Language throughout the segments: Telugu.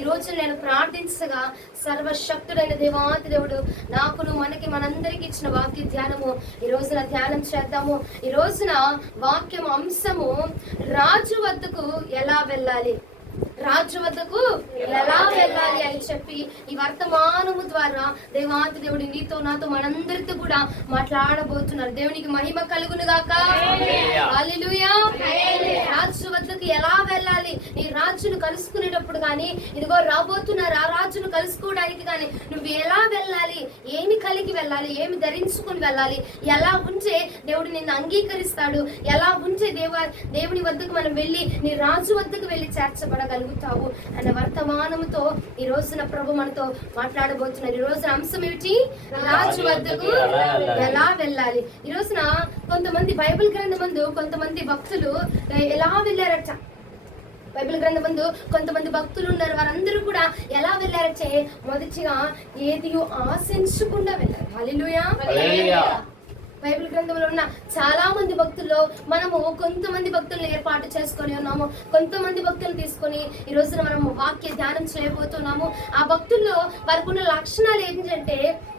ఈ రోజు నేను ప్రార్థించగా సర్వశక్తుడైన దేవాతి దేవుడు నాకును మనకి మనందరికి ఇచ్చిన వాక్య ధ్యానము ఈ రోజున ధ్యానం చేద్దాము. ఈ రోజున వాక్యం అంశము రాజు వద్దకు ఎలా వెళ్ళాలి, రాజు వద్దకు ఎలా వెళ్ళాలి అని చెప్పి ఈ వర్తమానము ద్వారా దేవాతి దేవుడి నీతో నాతో మనందరితో కూడా మాట్లాడబోతున్నారు. దేవునికి మహిమ కలుగును గాక. హల్లెలూయా. రాజు వద్దకు ఎలా వెళ్ళాలి, నీ రాజును కలుసుకునేటప్పుడు కానీ ఇదిగో రాబోతున్నారు ఆ రాజును కలుసుకోవడానికి కానీ నువ్వు ఎలా వెళ్ళాలి, ఏమి కలిగి వెళ్ళాలి, ఏమి ధరించుకుని వెళ్ళాలి, ఎలా ఉంటే దేవుడు నిన్ను అంగీకరిస్తాడు, ఎలా ఉంటే దేవుని వద్దకు మనం వెళ్ళి నీ రాజు వద్దకు వెళ్ళి చేర్చబడగలుగుతావు అన్న వర్తమానముతో ఈ రోజున ప్రభు మనతో మాట్లాడబోతున్నారు. ఈ రోజున అంశం ఏమిటి? రాజు వద్దకు ఎలా వెళ్ళాలి. ఈ రోజున కొంతమంది బైబిల్ గ్రంథమందు కొంతమంది భక్తులు ఎలా వెళ్ళారట. బైబిల్ గ్రంథమందు కొంతమంది భక్తులు ఉన్నారు. వారందరూ కూడా ఎలా వెళ్ళారంటే మొదటిగా ఏది ఆశించకుండా వెళ్ళారు. హల్లెలూయా. బైబిల్ గ్రంథంలో ఉన్న చాలా మంది భక్తుల్లో మనము కొంతమంది భక్తులను ఏర్పాటు చేసుకొని ఉన్నాము. కొంతమంది భక్తులను తీసుకొని ఈ రోజున మనం వాక్య ధ్యానం చేయబోతున్నాము. ఆ భక్తుల్లో వారికి ఉన్న లక్షణాలు ఏంటంటే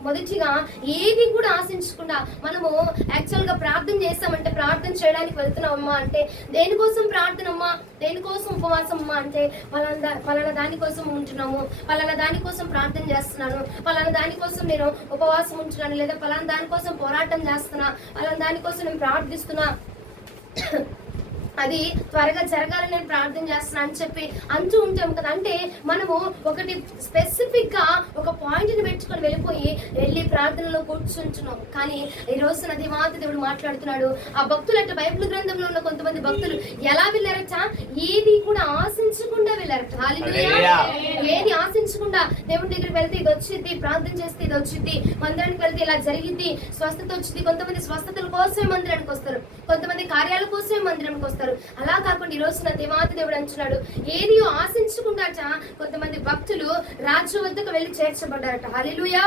మొదటిగా ఏది కూడా ఆశించకుండా మనము యాక్చువల్ గా ప్రార్థన చేస్తామంటే ప్రార్థన చేయడానికి వెళ్తున్నామమ్మా అంటే దేనికోసం ప్రార్థన అమ్మా, దేనికోసం ఉపవాసం అమ్మా అంటే పలానా దానికోసం ఉంటున్నాము, పలానా దానికోసం ప్రార్థన చేస్తున్నాను, పలానా దానికోసం నేను ఉపవాసం ఉంటున్నాను, లేదా పలానా దానికోసం పోరాటం చేస్తున్నాను, అలా దానికోసం నేను ప్రార్థిస్తున్నా, అది త్వరగా జరగాలని నేను ప్రార్థన చేస్తున్నా అని చెప్పి అంటూ ఉంటాం కదా. అంటే మనము ఒకటి స్పెసిఫిక్ గా ఒక పాయింట్ ని పెట్టుకొని వెళ్ళి ప్రార్థనలో కూర్చుంటున్నాం. కానీ ఈ రోజున దేవాతి దేవుడు మాట్లాడుతున్నాడు. ఆ భక్తులు అంటే బైబిల్ గ్రంథంలో ఉన్న కొంతమంది భక్తులు ఎలా వెళ్ళారట, ఏది కూడా ఆశించకుండా వెళ్ళారట. హల్లెలూయా. ఏది ఆశించకుండా దేవుని దగ్గరికి వెళ్తే ఇది వచ్చింది, ప్రార్థన చేస్తే ఇది వచ్చింది, మందిరానికి వెళ్తే ఇలా జరిగింది, స్వస్థత వచ్చింది. కొంతమంది స్వస్థతల కోసమే మందిరానికి వస్తారు, కొంతమంది కార్యాల కోసమే మందిరానికి వస్తారు. అలా కాకుండా ఈ రోజున దేవాతి దేవుడు అంటున్నాడు ఏది ఆశించకుండా కొంతమంది భక్తులు రాజు వద్దకు వెళ్ళి చేర్చబడ్డారట. హల్లెలూయా.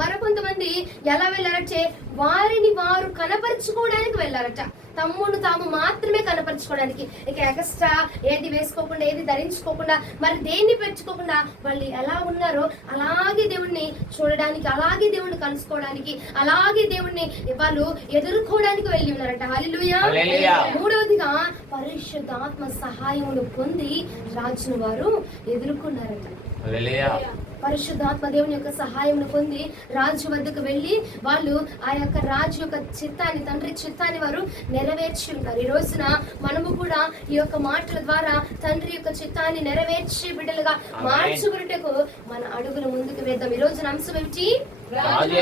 మరికొంతమంది ఎలా వెళ్ళారంటే వారిని వారు కనపరుచుకోవడానికి వెళ్ళారట. తమ్ముడు తాము మాత్రమే కనపరుచుకోవడానికి, ఇక ఎక్స్ట్రా ఏది వేసుకోకుండా ఏది ధరించుకోకుండా మరి దేన్ని పెంచుకోకుండా వాళ్ళు ఎలా ఉన్నారో అలాగే దేవుణ్ణి చూడడానికి, అలాగే దేవుణ్ణి కలుసుకోవడానికి, అలాగే దేవుణ్ణి వాళ్ళు ఎదుర్కోవడానికి వెళ్ళి ఉన్నారట. హల్లెలూయా. మూడవదిగా పరిశుద్ధాత్మ సహాయమును పొంది రాజును వారు ఎదుర్కొన్నారట. పరిశుద్ధాత్మ దేవుని యొక్క సహాయం పొంది రాజు వద్దకు వెళ్ళి వాళ్ళు ఆ యొక్క రాజు యొక్క చిత్తాన్ని, తండ్రి చిత్తాన్ని వారు నెరవేర్చి ఉంటారు. ఈ రోజున మనము కూడా ఈ యొక్క మాటల ద్వారా తండ్రి యొక్క చిత్తాన్ని నెరవేర్చి బిడ్డలుగా మార్చుకున్నట్టుకు మన అడుగులు ముందుకు వేద్దాం. ఈ రోజున అంశం ఏమిటి? రాజు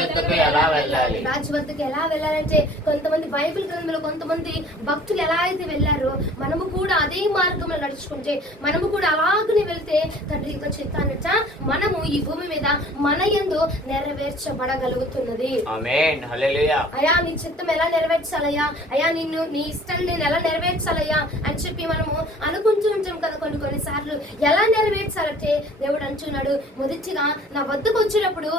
వద్దకు ఎలా వెళ్ళాలంటే కొంతమంది బైబిల్ గ్రంథంలో కొంతమంది భక్తులు ఎలా అయితే వెళ్ళారో మనము కూడా అదే మార్గంలో నడుచుకుంటే, మనము కూడా అలాగనే వెళ్తే తండ్రి యొక్క చిత్తాన్నట మనము ఈ భూమి మీద మన యందు నెరవేర్చబడగలుగుతున్నది. ఆమేన్. హల్లెలూయా. అయ్యా నీ చిత్తం ఎలా నెరవేర్చాలయ్యా, అయ్యా నీ ఇష్టం నేను ఎలా నెరవేర్చాలయ్యా అని చెప్పి మనము అనుకుంటూ ఉంటాం కదా. కొన్నిసార్లు ఎలా నెరవేర్చాలంటే దేవుడు అంటున్నాడు మొదటిగా నా వద్దకు వచ్చేటప్పుడు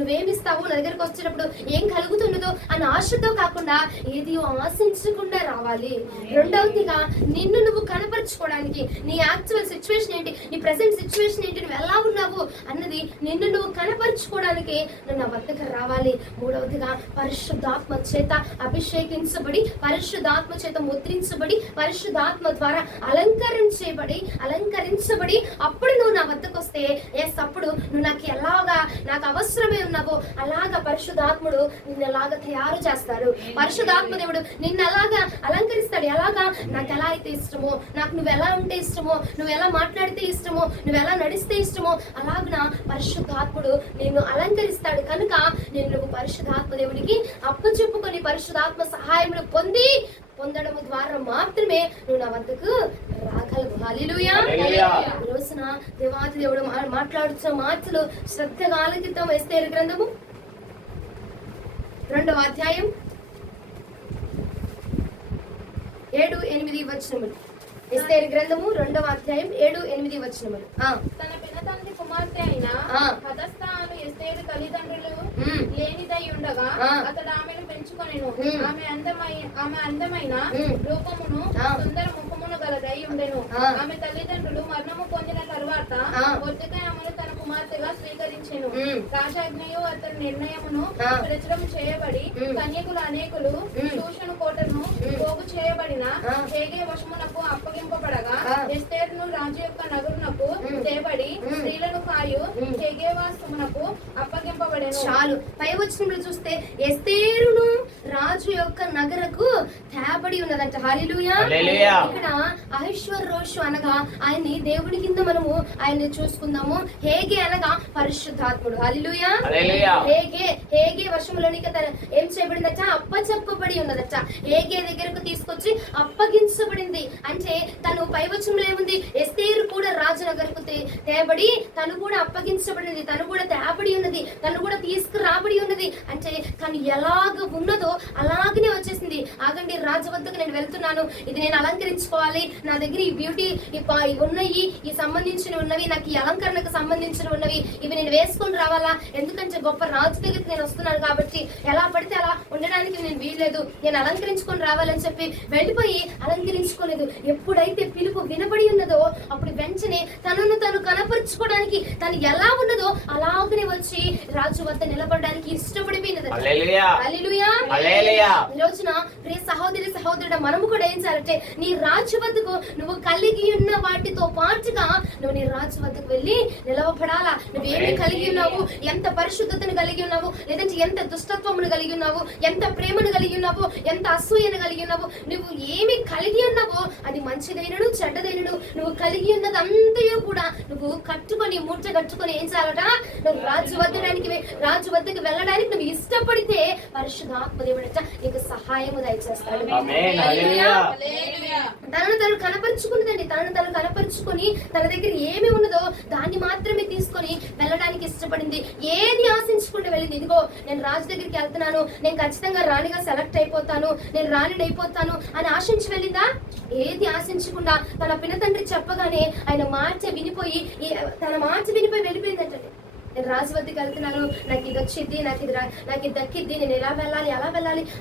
నువ్వేమి ఇస్తావు, నా దగ్గరకు వచ్చేటప్పుడు ఏం కలుగుతున్నదో అని ఆశతో కాకుండా ఏది ఆశించకుండా రావాలి. రెండవదిగా నిన్ను నువ్వు కనపరుచుకోవడానికి, నీ యాక్చువల్ సిచ్యువేషన్ ఏంటి, నీ ప్రెసెంట్ సిచ్యువేషన్ ఏంటి, నువ్వు ఎలా ఉన్నావు అన్నది నిన్ను నువ్వు కనపరుచుకోవడానికి నువ్వు నా వద్దకు రావాలి. మూడవదిగా పరిశుద్ధాత్మ చేత అభిషేకించబడి, పరిశుద్ధాత్మ చేత ముద్రించబడి, పరిశుద్ధాత్మ ద్వారా అలంకరించబడి అప్పుడు నువ్వు నా వద్దకు వస్తే అప్పుడు నువ్వు నాకు అవసరమే ఉన్నావో అలాగా పరిశుద్ధాత్ముడు నిన్ను అలాగా తయారు చేస్తాడు. పరిశుద్ధాత్మ దేవుడు నిన్ను అలాగా అలంకరిస్తాడు. ఎలాగా నాకు ఎలా అయితే ఇష్టమో, నాకు నువ్వు ఎలా ఉంటే ఇష్టమో, నువ్వు ఎలా మాట్లాడితే ఇష్టమో, నువ్వు ఎలా నడిస్తే ఇష్టమో అలాగన పరిశుద్ధాత్ముడు నిన్ను అలంకరిస్తాడు. కనుక నువ్వు పరిశుద్ధాత్మ దేవుడికి అప్పచెప్పుకొని పరిశుద్ధాత్మ సహాయమును పొందడం ద్వారా మాత్రమే నువ్వు నా వద్దకు రాగలవు. హల్లెలూయా. ఈ రోజున దేవాతి దేవుడు మాట్లాడుతున్న మాటలు శ్రద్ధగా ఆలకిద్దాం. ఎస్తేరు గ్రంథము 2వ అధ్యాయం 7-8 వచనములు. ఎస్తేరు గ్రంథము 2వ అధ్యాయం 7-8 వచనములు. తన పినతండ్రి కుమార్తె అయిన హదస్తాను ఎస్తేరు తల్లిదండ్రులు లేనిదై ఉండగా అతడు ఆమెను పెంచుకొనెను. ఆమె అందమైన రూపమును సుందర ముఖమును గలదై ఉండెను. ఆమె తల్లిదండ్రులు మరణము పొందిన తరువాత నియమించెను. రాజాజ్ఞయు అతని నిర్ణయమును ప్రచురం చేయబడి కన్యకులు అనేకులు శూషణ కోటను పోగు చేయబడిన హేగే వశమునకు అప్పగింపబడగా ఎస్తేరును రాజు యొక్క నగరునకు తేబడి స్త్రీలను కాయు హేగేవాసమునకు అప్పగింపబడెను. చాలు పై వచనంలో చూస్తే ఎస్తేరును రాజు యొక్క నగరకు తేబడి ఉన్నదంట. హల్లెలూయా. ఇక్కడ అహశ్వరోషు అనగా ఆయన్ని దేవుని కింద మనము ఆయన్ని చూసుకుందాము. హేగే అనగా పరిశుద్ధాత్ముడు. హల్లెలూయా. హేగే వర్షములోనికి ఏం చేయబడిందట? అప్పచెప్పబడి ఉన్నదట. హేగే దగ్గరకు తీసుకొచ్చి అప్పగించబడింది. అంటే తను పై వచనంలో ఏముంది? ఎస్తేరు కూడా రాజు నగరకు తేబడి తను కూడా అప్పగించబడింది, తను కూడా తేబడి ఉన్నది, తను కూడా తీసుకురాబడి ఉన్నది. అంటే తను ఎలాగ ఉన్నదో అలాగనే వచ్చేసింది. ఆగండి, రాజు వద్దకు నేను వెళ్తున్నాను, ఇది నేను అలంకరించుకోవాలి, నా దగ్గర ఈ బ్యూటీ ఉన్నాయి, ఈ సంబంధించిన ఉన్నవి, నాకు ఈ అలంకరణకు సంబంధించిన ఉన్నవి, ఇవి నేను వేసుకొని రావాలా, ఎందుకంటే గొప్ప రాజు దగ్గరికి నేను వస్తున్నాను కాబట్టి ఎలా పడితే అలా ఉండడానికి నేను వీల్లేదు, నేను అలంకరించుకొని రావాలని చెప్పి వెళ్ళిపోయి అలంకరించుకోలేదు. ఎప్పుడైతే పిలుపు వినబడి ఉన్నదో అప్పుడు వెంటనే తనను తను కనపరుచుకోవడానికి తను ఎలా ఉన్నదో అలాగనే వచ్చి రాజు వద్ద నిలబడడానికి ఇష్టపడిపోయినది. ఈ రోజున ప్రియ సహోదరి సహోదరుడు, మనము కూడా ఏం చేయాలంటే నీ రాజు వద్దకు నువ్వు కలిగి ఉన్న వాటితో పాటుగా నువ్వు నీ రాజు వద్దకు వెళ్ళి నిలవబడాలా. నువ్వేమి కలిగి ఉన్నావు, ఎంత పరిశుద్ధతను కలిగి ఉన్నావు, లేదంటే ఎంత దుష్టత్వమును కలిగి ఉన్నావు, ఎంత ప్రేమను కలిగి ఉన్నావు, ఎంత అసూయను కలిగి ఉన్నావు, నువ్వు ఏమి కలిగి ఉన్నావో అది మంచిదైనను చెడ్డదైనను నువ్వు కలిగి ఉన్నదంతయో కూడా నువ్వు కట్టుకొని మూట కట్టుకొని ఏం చేయాలట? నువ్వు రాజు వద్దకు వెళ్ళడానికి నువ్వు ఇష్టపడితే పరిశుద్ధాత్మ దేవుడట నీకు సహాయము దయచేస్తాడు. తనను తను కనపరుచుకున్నదండి. తనను తను కనపరుచుకొని తన దగ్గర ఏమి ఉన్నదో దాన్ని మాత్రమే తీసుకొని వెళ్ళడానికి ఇష్టపడింది. ఏది ఆశించుకుంటూ వెళ్ళింది? ఇదిగో నేను రాజు దగ్గరికి వెళ్తున్నాను, నేను ఖచ్చితంగా రాణిగా సెలెక్ట్ అయిపోతాను, నేను రాణిని అయిపోతాను అని ఆశించి వెళ్ళిందా? ఏది ఆశించకుండా తన పినతండ్రి చెప్పగానే ఆయన మాట వినిపోయి వెళ్ళిపోయిందంటే నేను రాజు వద్దకు వెళ్తున్నాను, నాకు ఇది వచ్చింది, నాకు ఇది దక్కిద్ది, నేను ఎలా వెళ్ళాలి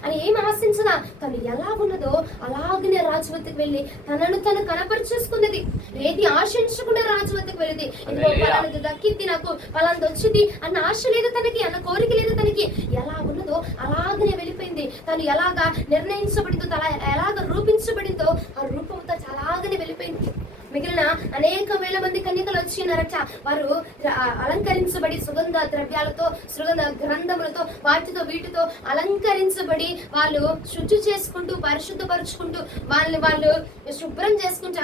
అని ఏం ఆశించదా తను ఎలా ఉన్నదో అలాగనే రాజు వద్దకు వెళ్ళి తనను తను కనపరిచేసుకున్నది. ఏది ఆశించకుండా రాజు వద్దకు వెళ్ళింది. ఇదిగో పలానది దక్కిద్ది, నాకు పలానది వచ్చింది అన్న ఆశ లేదు తనకి, అన్న కోరిక లేదు తనకి. ఎలా ఉన్నదో అలాగనే వెళ్ళిపోయింది. తను ఎలాగా నిర్ణయించబడిందో, ఎలాగ రూపించబడిందో ఆ రూపంతో అలాగనే వెళ్ళిపోయింది. మిగిలిన అనేక వేల మంది కన్యకలు వచ్చినారట. వారు అలంకరించబడి సుగంధ ద్రవ్యాలతో, సుగంధ గ్రంథములతో, వాటితో వీటితో అలంకరించబడి వాళ్ళు శుద్ధి చేసుకుంటూ పరిశుద్ధపరుచుకుంటూ వాళ్ళు శుభ్రం చేసుకుంటూ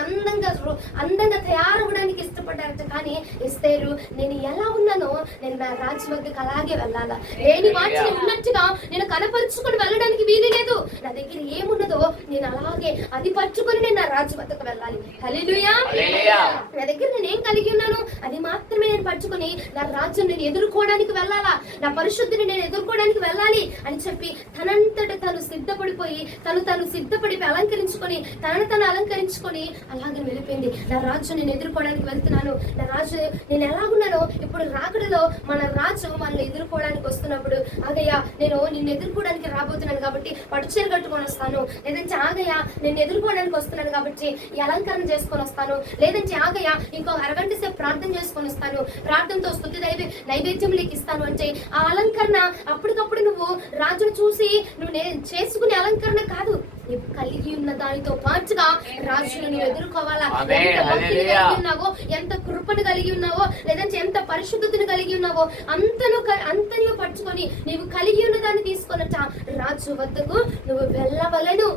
అందంగా తయారవడానికి ఇష్టపడ్డారట. కానీ ఎస్తేరు నేను ఎలా ఉన్నానో నేను నా రాజు వద్దకు అలాగే వెళ్ళాలా, లేని వాటిని ఉన్నట్టుగా నేను కనపరుచుకుని వెళ్ళడానికి వీలు లేదు. నా దగ్గర ఏమున్నదో నేను అలాగే అది పట్టుకొని నేను నా రాజు వద్దకు వెళ్ళాలి. హల్లెలూయా. నా దగ్గర నేను ఏం కలిగి ఉన్నాను అది మాత్రమే నేను పట్టుకుని నా రాజ్యం నేను ఎదుర్కోవడానికి వెళ్ళాలా, నా పరిశుద్ధిని నేను ఎదుర్కోవడానికి వెళ్ళాలి అని చెప్పి తనంతట తను సిద్ధపడిపోయి తను సిద్ధపడిపోయి అలంకరించుకొని తనను అలంకరించుకొని అలాగే వెళ్ళిపోయింది. నా రాజ్యం నేను ఎదుర్కోవడానికి వెళ్తున్నాను, నా రాజు నేను ఎలాగున్నానో ఇప్పుడు రాకడలో మన రాజు మనల్ని ఎదుర్కోవడానికి వస్తున్నప్పుడు ఆగయ్యా నేను నిన్ను ఎదుర్కోవడానికి రాబోతున్నాను కాబట్టి పట్టుచీర కట్టుకొని వస్తాను, లేదంటే ఆగయ్యా నేను ఎదుర్కోవడానికి వస్తున్నాను కాబట్టి ఈ అలంకరణ చేసుకొని వస్తాను, లేదంటే ఆగయ్యా ఇంకో అరగంట సేపు ప్రార్థన చేసుకొని వస్తాను, ప్రార్థనతో స్తుతి నైవేద్యం ఇస్తాను అంటే ఆ అలంకరణ అప్పటికప్పుడు నువ్వు రాజును చూసి నువ్వు చేసుకునే అలంకరణ కాదు, నువ్వు కలిగి ఉన్న దానితో పాటుగా రాజును నువ్వు ఎదుర్కోవాలా. ఎంత భక్తిని కలిగి ఉన్నావో, ఎంత కృపను కలిగి ఉన్నావో, లేదంటే ఎంత పరిశుద్ధతను కలిగి ఉన్నావో అంతను పట్టుకొని నీవు కలిగి ఉన్న దాన్ని తీసుకొనట రాజు వద్దకు నువ్వు వెళ్ళవలను.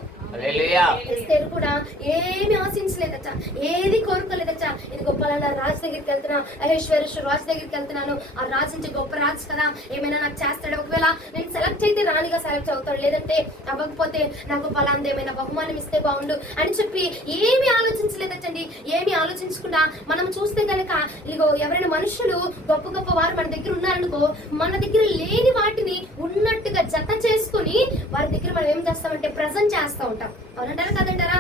ఎస్తేరు కూడా ఏమి ఆశించలేదట, ఏది కోరుకోలేదట. ఇది గొప్ప రాజు దగ్గరికి వెళ్తున్నా, అహేశ్వరేశ్వర రాజు దగ్గరికి వెళ్తున్నాను, ఆ రాజు నుంచి గొప్ప రాజు కదా ఏమైనా నాకు చేస్తాడు, ఒకవేళ నేను సెలెక్ట్ అయితే రాణిగా సెలెక్ట్ అవుతాడు, లేదంటే అవ్వకపోతే నాకు పలాంది ఏమైనా బహుమానం ఇస్తే బాగుండు అని చెప్పి ఏమి ఆలోచించలేదటండి. ఏమి ఆలోచించకుండా మనం చూస్తే కనుక ఇదిగో ఎవరైనా మనుషులు గొప్ప గొప్ప వారు మన దగ్గర ఉన్నారనుకో, మన దగ్గర లేని వాటిని ఉన్నట్టుగా జత చేసుకుని వారి దగ్గర మనం ఏం చేస్తామంటే ప్రజెంట్ చేస్తా ఉంటాం. అవునంటారా కదంటారా?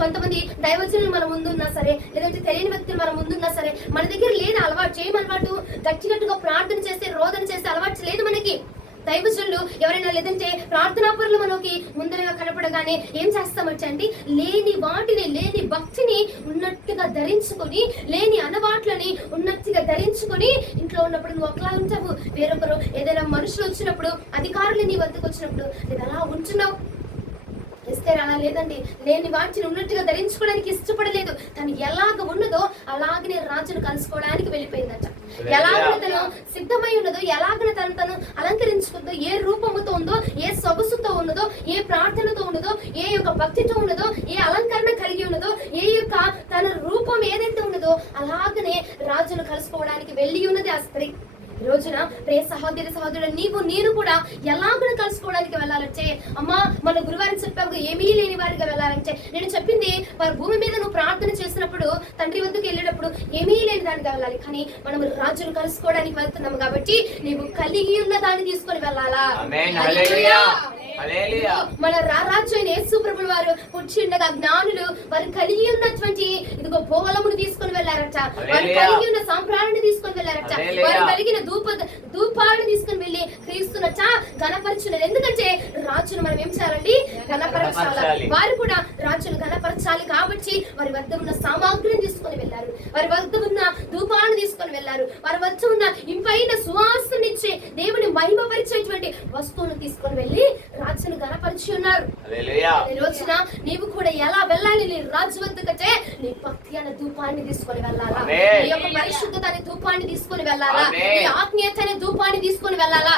కొంతమంది దైవజనులు మన ముందున్నా సరే, లేదంటే తెలియని వ్యక్తులు మన ముందున్నా సరే, మన దగ్గర లేదు అలవాటు, చేయమలవాటు గట్టిగా ప్రార్థన చేస్తే రోదన చేస్తే అలవాటు లేదు మనకి. దైవజనులు ఎవరైనా లేదంటే ప్రార్థనాపరులు మనకి ముందరగా కనపడగానే ఏం చేస్తామంటే అండి, లేని వాటిని లేని భక్తిని ఉన్నట్టుగా ధరించుకొని, లేని అలవాట్లని ఉన్నట్టుగా ధరించుకొని ఇంట్లో ఇంట్లో ఉన్నప్పుడు నువ్వు ఒకలా ఉంటావు, వేరొకరు ఏదైనా మనుషులు వచ్చినప్పుడు, అధికారులు నీ వద్దకు వచ్చినప్పుడు నువ్వు ఎలా ఉంటున్నావు? ఎస్తేర్ అలా లేదండి. లేని వాటిని ఉన్నట్టుగా ధరించుకోవడానికి ఇష్టపడలేదు. తను ఎలాగ ఉన్నదో అలాగనే రాజును కలుసుకోవడానికి వెళ్ళిపోయిందట. ఎలాగ తను సిద్ధమై ఉన్నదో, ఎలాగ తను అలంకరించుకుందో, ఏ రూపముతో ఉందో, ఏ సొగసుతో ఉన్నదో, ఏ ప్రార్థనతో ఉన్నదో, ఏ యొక్క భక్తితో ఉన్నదో, ఏ అలంకరణ కలిగి ఉన్నదో, ఏ యొక్క తన రూపం ఏదైతే ఉన్నదో అలాగనే రాజును కలుసుకోవడానికి వెళ్ళి ఉన్నది ఆ స్త్రీ. ఈ రోజున ప్రియ సహోదరుడు, నేను కూడా ఎలాగో కలుసుకోవడానికి వెళ్ళాలంటే, అమ్మా మన గురువారం చెప్పావు ఏమీ లేని వారిగా వెళ్ళాలంటే, నేను చెప్పింది వారి భూమి మీద నువ్వు ప్రార్థన చేసినప్పుడు, తండ్రి వద్దకు వెళ్ళేటప్పుడు ఏమీ లేని దానిగా వెళ్ళాలి. కానీ మనం రాజును కలుసుకోవడానికి వెళ్తున్నాము కాబట్టి నీవు కలిగి ఉన్న దాన్ని తీసుకొని వెళ్ళాలా. మన రారాజు అయిన యేసు ప్రభువు వారు పుట్టిండగా జ్ఞానులు వారు కలిగి ఉన్నటువంటి ఇదిగో బోలమును తీసుకొని వెళ్ళారట, వారు కలిగి ఉన్న సాంప్రాణిని తీసుకొని వెళ్ళారట, వారు కలిగిన ధూపాలను తీసుకొని వెళ్ళి క్రీస్తునట ఘనపరచున్నారు. ఎందుకంటే రాజును మనం ఏం చేయాలండి? ఘనపరచాలి. వారు కూడా రాజును ఘనపరచాలి కాబట్టి వారి వద్ద ఉన్న సామాగ్రిని తీసుకొని వెళ్ళారు, వారి వద్ద ఉన్న ధూపాలను తీసుకొని వెళ్ళారు, వారి వద్ద ఉన్న ఇంపైన సువాసననిచ్చే దేవుని మహిమపరిచేటువంటి వస్తువును తీసుకొని వెళ్ళి రాజును ఘనపరిచి ఉన్నారు. ఈ రోజున నీవు కూడా ఎలా వెళ్ళాలి? నీ రాజు వద్దకంటే నీ భక్తి అనే ధూపాన్ని తీసుకొని వెళ్ళాలా, నీ యొక్క పరిశుద్ధత అనే ధూపాన్ని తీసుకొని వెళ్ళాలా, నీ ఆత్మీయత అనే ధూపాన్ని తీసుకొని వెళ్ళాలా.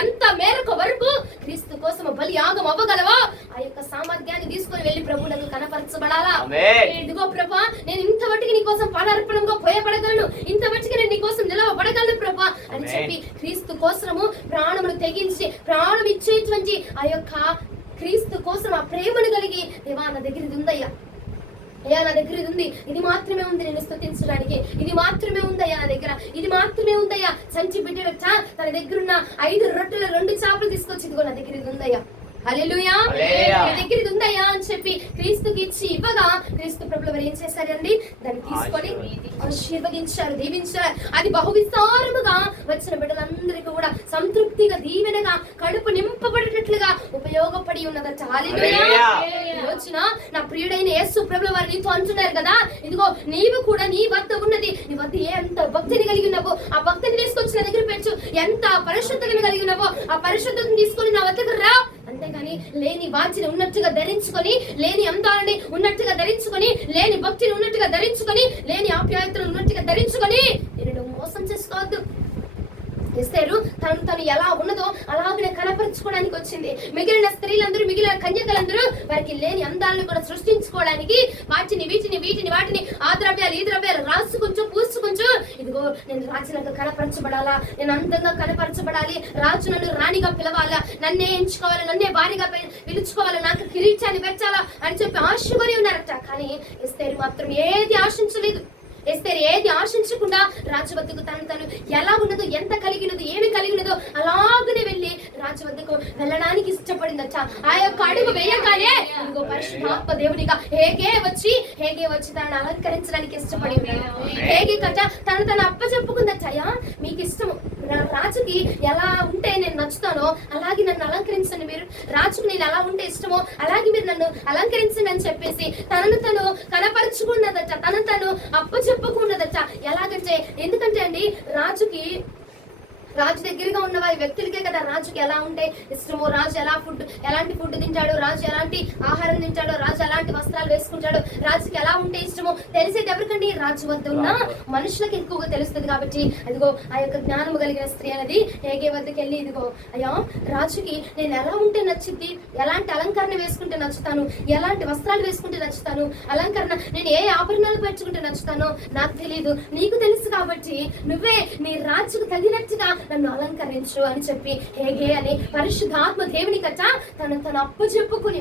ఎంత మేరకు వరకు క్రీస్తు కోసం బలి యాగం అవ్వగలవా ఆ యొక్క సామర్థ్యాన్ని తీసుకొని వెళ్ళి ప్రభువులకు కనపరచబడాలా. ఇదిగో ప్రభా, నేను ఇంత మట్టికి నీ కోసం పాదార్పణంగా పోయబడగలను, ఇంత మట్టికి నేను నీ కోసం నిలవబడగలను ప్రభా అని చెప్పి క్రీస్తు కోసము ప్రాణమును తెగించి ప్రాణం ఇచ్చేటువంటి ఆ యొక్క క్రీస్తు కోసం ఆ ప్రేమను కలిగి, దేవా నా దగ్గర ఇది ఉందయ్యా, అయ్యా నా దగ్గర ఇది ఉంది, ఇది మాత్రమే ఉంది నేను స్తుతించడానికి, ఇది మాత్రమే ఉందయ్యా నా దగ్గర, ఇది మాత్రమే ఉందయ్యా. సంచి బిడ్డ తన దగ్గర ఉన్న 5 రొట్టెలు 2 చేపలు తీసుకొచ్చి, ఇదిగో నా దగ్గర ఇది ఉందయ్యా, హల్లెలూయా నా దగ్గర ఇది ఉందయ్యా అని చెప్పి క్రీస్తుకి ఇచ్చి ఇవ్వగా, క్రీస్తు ప్రభువు వారు ఏం చేశారండి? దాన్ని తీసుకొని ఆశీర్వదించారు, దీవించారు. అది బహువిస్తారముగా వచ్చిన బిడ్డలందరికీ కూడా సంతృప్తిగా, దీవెనగా, కడుపు నింపబడినట్లుగా ఉపయోగపడి ఉన్నదట. హల్లెలూయా. ఈ రోజున నా ప్రియుడైన యేసు ప్రభువు వారు నీతో అంటున్నారు కదా, ఇదిగో నీవు కూడా నీ వద్ద ఉన్నది, నీ వద్ద ఎంత భక్తిని కలిగి ఉన్నావో ఆ భక్తిని తీసుకొచ్చి నా దగ్గర పెట్టు, ఎంత పరిశుద్ధతను కలిగి ఉన్నావో ఆ పరిశుద్ధతను తీసుకొని నా వద్దకు రా. అంతేగాని లేని వాచిని ఉన్నట్టుగా ధరించుకొని, లేని అందాలని ఉన్నట్టుగా ధరించుకొని, లేని భక్తిని ఉన్నట్టుగా ధరించుకొని, లేని ఆప్యాయతను ఉన్నట్టుగా ధరించుకొని నేను మోసం చేసుకోవద్దు. ఎస్తేరు తను ఎలా ఉన్నదో అలాగనే కనపరుచుకోవడానికి వచ్చింది. మిగిలిన స్త్రీలందరూ, మిగిలిన కన్యకలందరూ వారికి లేని అందాలను కూడా సృష్టించుకోవడానికి వాటిని ఆ ద్రవ్యాలు ఈ ద్రవ్యాలు రాసుకుంటూ పూసుకుంటూ, ఇదిగో నేను రాజునకు కనపరచబడాలా, నేను అందంగా కనపరచబడాలి, రాజు నన్ను రాణిగా పిలవాలా, నన్నే ఎంచుకోవాలా, నన్నే భారీగా పిలుచుకోవాలా, నాకు కిరీటాన్ని పెట్టాలా అని చెప్పి ఆశకొని ఉన్నారట. కానీ ఎస్తేరు మాత్రం ఏది ఆశించలేదు. ఎస్తేరు ఏది ఆశించకుండా రాజు వద్దకు తను ఎలా ఉన్నదో, ఎంత కలిగినదో, ఏమి కలిగినదో అలాగనే వెళ్ళి రాజు వద్దకు వెళ్ళడానికి ఇష్టపడిందట. ఆ యొక్క అడుగు వేయగానే ఇంకో పరిశుద్ధాత్మ దేవునిగా హేగే వచ్చి తనను అలంకరించడానికి ఇష్టపడి ఉన్నాడు. హేగే కట తను అప్పచెప్పుకుందట, అయ్యా మీకు ఇష్టము, రాజుకి ఎలా ఉంటే నేను నచ్చుతానో అలాగే నన్ను అలంకరించండి, మీరు రాజుకు నేను ఎలా ఉంటే ఇష్టమో అలాగే మీరు నన్ను అలంకరించండి అని చెప్పేసి తను కనపరుచుకున్నదట, తను అప్పచెప్పుకున్నదట. ఎలాగంటే, ఎందుకంటే అండి రాజు దగ్గరగా ఉన్న వారి వ్యక్తులకే కదా రాజుకి ఎలా ఉంటే ఇష్టమో, రాజు ఎలాంటి ఫుడ్ తింటాడో, రాజు ఎలాంటి ఆహారం తింటాడో, రాజు ఎలాంటి వస్త్రాలు వేసుకుంటాడో, రాజుకి ఎలా ఉంటే ఇష్టమో తెలిసేది ఎవరికండి? రాజు వద్ద ఉన్న మనుషులకు ఎక్కువగా తెలుస్తుంది. కాబట్టి అదిగో ఆ యొక్క జ్ఞానము కలిగిన స్త్రీ అనేది హేగే వద్దకు వెళ్ళి, ఇదిగో అయ్యా రాజుకి నేను ఎలా ఉంటే నచ్చింది, ఎలాంటి అలంకరణ వేసుకుంటే నచ్చుతాను, ఎలాంటి వస్త్రాలు వేసుకుంటే నచ్చుతాను, అలంకరణ నేను ఏ ఆభరణాలు పెంచుకుంటే నచ్చుతానో నాకు తెలియదు, నీకు తెలుసు కాబట్టి నువ్వే నీ రాజుకు తగినట్టుగా నన్ను అలంకరించు అని చెప్పి హేగే అని పరిశుద్ధాత్మ దేవుని కట్ట తను అప్పచెప్పుకుని,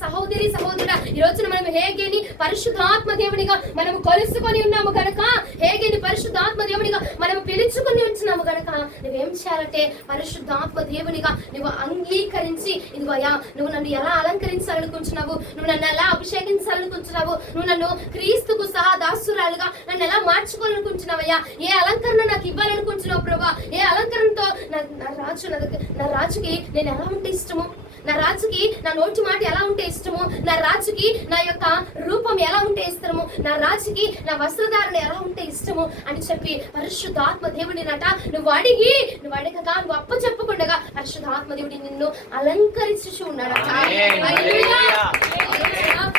సహోదరుడా ఈ రోజున మనం హేగేని పరిశుద్ధాత్మ దేవునిగా మనం కొలుసుకొని ఉన్నాము గనక, హేగేని పరిశుద్ధాత్మ దేవునిగా మనం పిలుచుకుని ఉంటున్నాము గనక నువ్వేం చేయాలంటే పరిశుద్ధాత్మ దేవునిగా నువ్వు అంగీకరించి, ఇదిగో అయ్యా నువ్వు నన్ను ఎలా అలంకరించాలనుకుంటున్నావు, నువ్వు నన్ను ఎలా అభిషేకించాలనుకుంటున్నావు, నువ్వు నన్ను క్రీస్తుకు సహా దాసురాలుగా నన్ను ఎలా మార్చుకోవాలనుకుంటున్నావయ్యా, ఏ అలంకరణ నాకు ఇవ్వాలనుకుంటున్నావు ప్రభా, ఏ అలంకరణతో నా రాజుకి నేను ఎలా ఉంటే ఇష్టమో, నా రాజుకి నా నోటి మాట ఎలా ఉంటే ఇష్టము, నా రాజుకి నా యొక్క రూపం ఎలా ఉంటే ఇష్టము, నా రాజుకి నా వస్త్రధారణ ఎలా ఉంటే ఇష్టము అని చెప్పి పరిశుద్ధాత్మ దేవుడినట నువ్వు అడగగా నువ్వు అప్ప చెప్పకుండగా పరిశుద్ధాత్మ దేవుడి నిన్ను అలంకరించుచు ఉన్నాడు.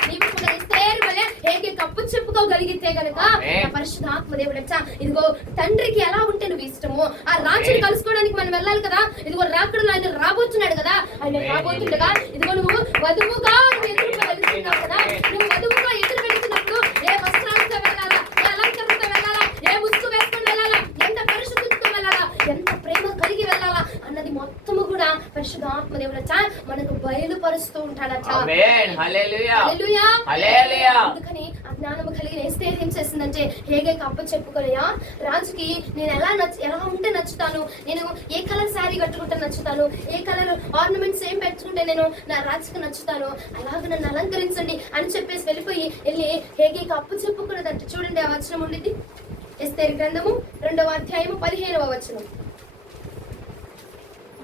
నీవు కూడా ఎస్తేరు వలె హేగే కప్పు చెప్పుకోగలిగితే గనుక పరిశుద్ధాత్మ దేవుడు ఇదిగో తండ్రికి ఎలా ఉంటే నువ్వు ఇష్టము, ఆ రాజుని కలుసుకోవడానికి మనం వెళ్ళాలి కదా, ఇదిగో రాకడలో ఆయన రాబోతున్నాడు కదా, ఆయన రాబోతుండగా ఇదిగో నువ్వు వధువుగా ఎదురుగా వెళ్తున్నావు కదా, నువ్వు వధువుగా ఎదురు వెళ్తున్నప్పుడు ఏ వస్త్రాలతో వెళ్ళాలా, ఏ అలంకరణతో వెళ్ళాలా, ఏ ముసుగు వేసుకొని వెళ్ళాలా, ఎంత పరిశుద్ధితో వెళ్ళాలా, ఎంత ప్రేమ కలిగి వెళ్ళాలా అన్నది మొత్తము కూడా పరిశుద్ధాత్మ దేవుడు మనకు బయలుపరుస్తూ ఉంటాడట. అందుకని అజ్ఞానము కలిగిన ఎస్తేరు ఏం చేసిందంటే హేగే అప్ప చెప్పుకోనయా రాజుకి నేను ఎలా ఉంటే నచ్చుతాను, నేను ఏ కలర్ శారీ కట్టుకుంటే నచ్చుతాను, ఏ కలర్ ఆర్నమెంట్స్ ఏం పెట్టుకుంటే నేను నా రాజుకి నచ్చుతాను, అలాగ నన్ను అలంకరించండి అని చెప్పేసి వెళ్ళి హేగే అప్పు చెప్పుకున్నదంటే చూడండి ఆ వచనం ఉండింది ఎస్తేరు గ్రంథము 2వ అధ్యాయము 15వ వచనం.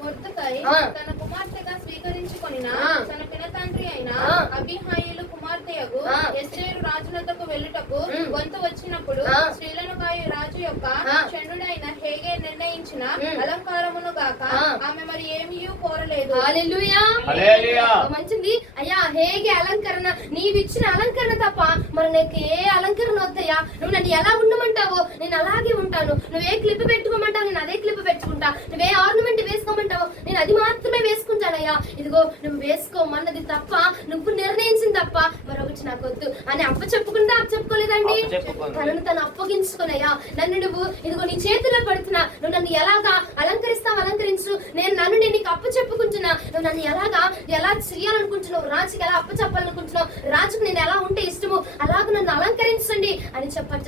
మొర్దెకై తన కుమార్తెగా స్వీకరించుకొనిన తన పినతండ్రి అయిన అబీహాయిలు కుమార్తెయగు ఎస్తేరు రాజునొద్దకు వెళ్ళుటకు వంతు వచ్చినప్పుడు స్త్రీలను కాయు రాజు యొక్క చండుడైన హేగే నిర్ణయించిన అలంకారమును గాక ఆమె మరి ఏమీ కోరలేదు. హల్లెలూయా. మంచిది అయ్యా, హేగే అలంకరణ నీవిచ్చిన అలంకరణ తప్ప మరి నాకు ఏ అలంకరణ వద్దయ్యా, నువ్వు నన్ను ఎలా ఉండమంటావో నేను అలాగే ఉంటాను, నువ్వే క్లిప్ పెట్టుకోమంటావు నేను అదే క్లిప్ పెట్టుకుంటా, నువ్వే ఆర్నమెంట్ వేసుకోమంటావు నేను అది మాత్రమే వేసుకుంటానయ్యా, ఇదిగో నువ్వు వేసుకోమన్నది తప్ప నువ్వు నిర్ణయించింది తప్ప మరొకటి నాకు వద్దు అని అప్ప చెప్పుకుంటా చెప్పుకోలేదండి, తను అప్పగించుకున్నాయా, నన్ను నువ్వు ఇదిగో నీ చేతిలో పడుతున్నా, నువ్వు నన్ను ఎలాగా అలంకరించు, నన్ను నీకు అప్ప చెప్పుకుంటున్నా, నువ్వు నన్ను ఎలా చేయాలనుకుంటున్నావు, రాజుకి ఎలా అప్ప చెప్పాలనుకుంటున్నావు, రాజుకు నేను ఎలా ఉంటే ఇష్టమో అలాగ నన్ను అలంకరించండి అని చెప్పట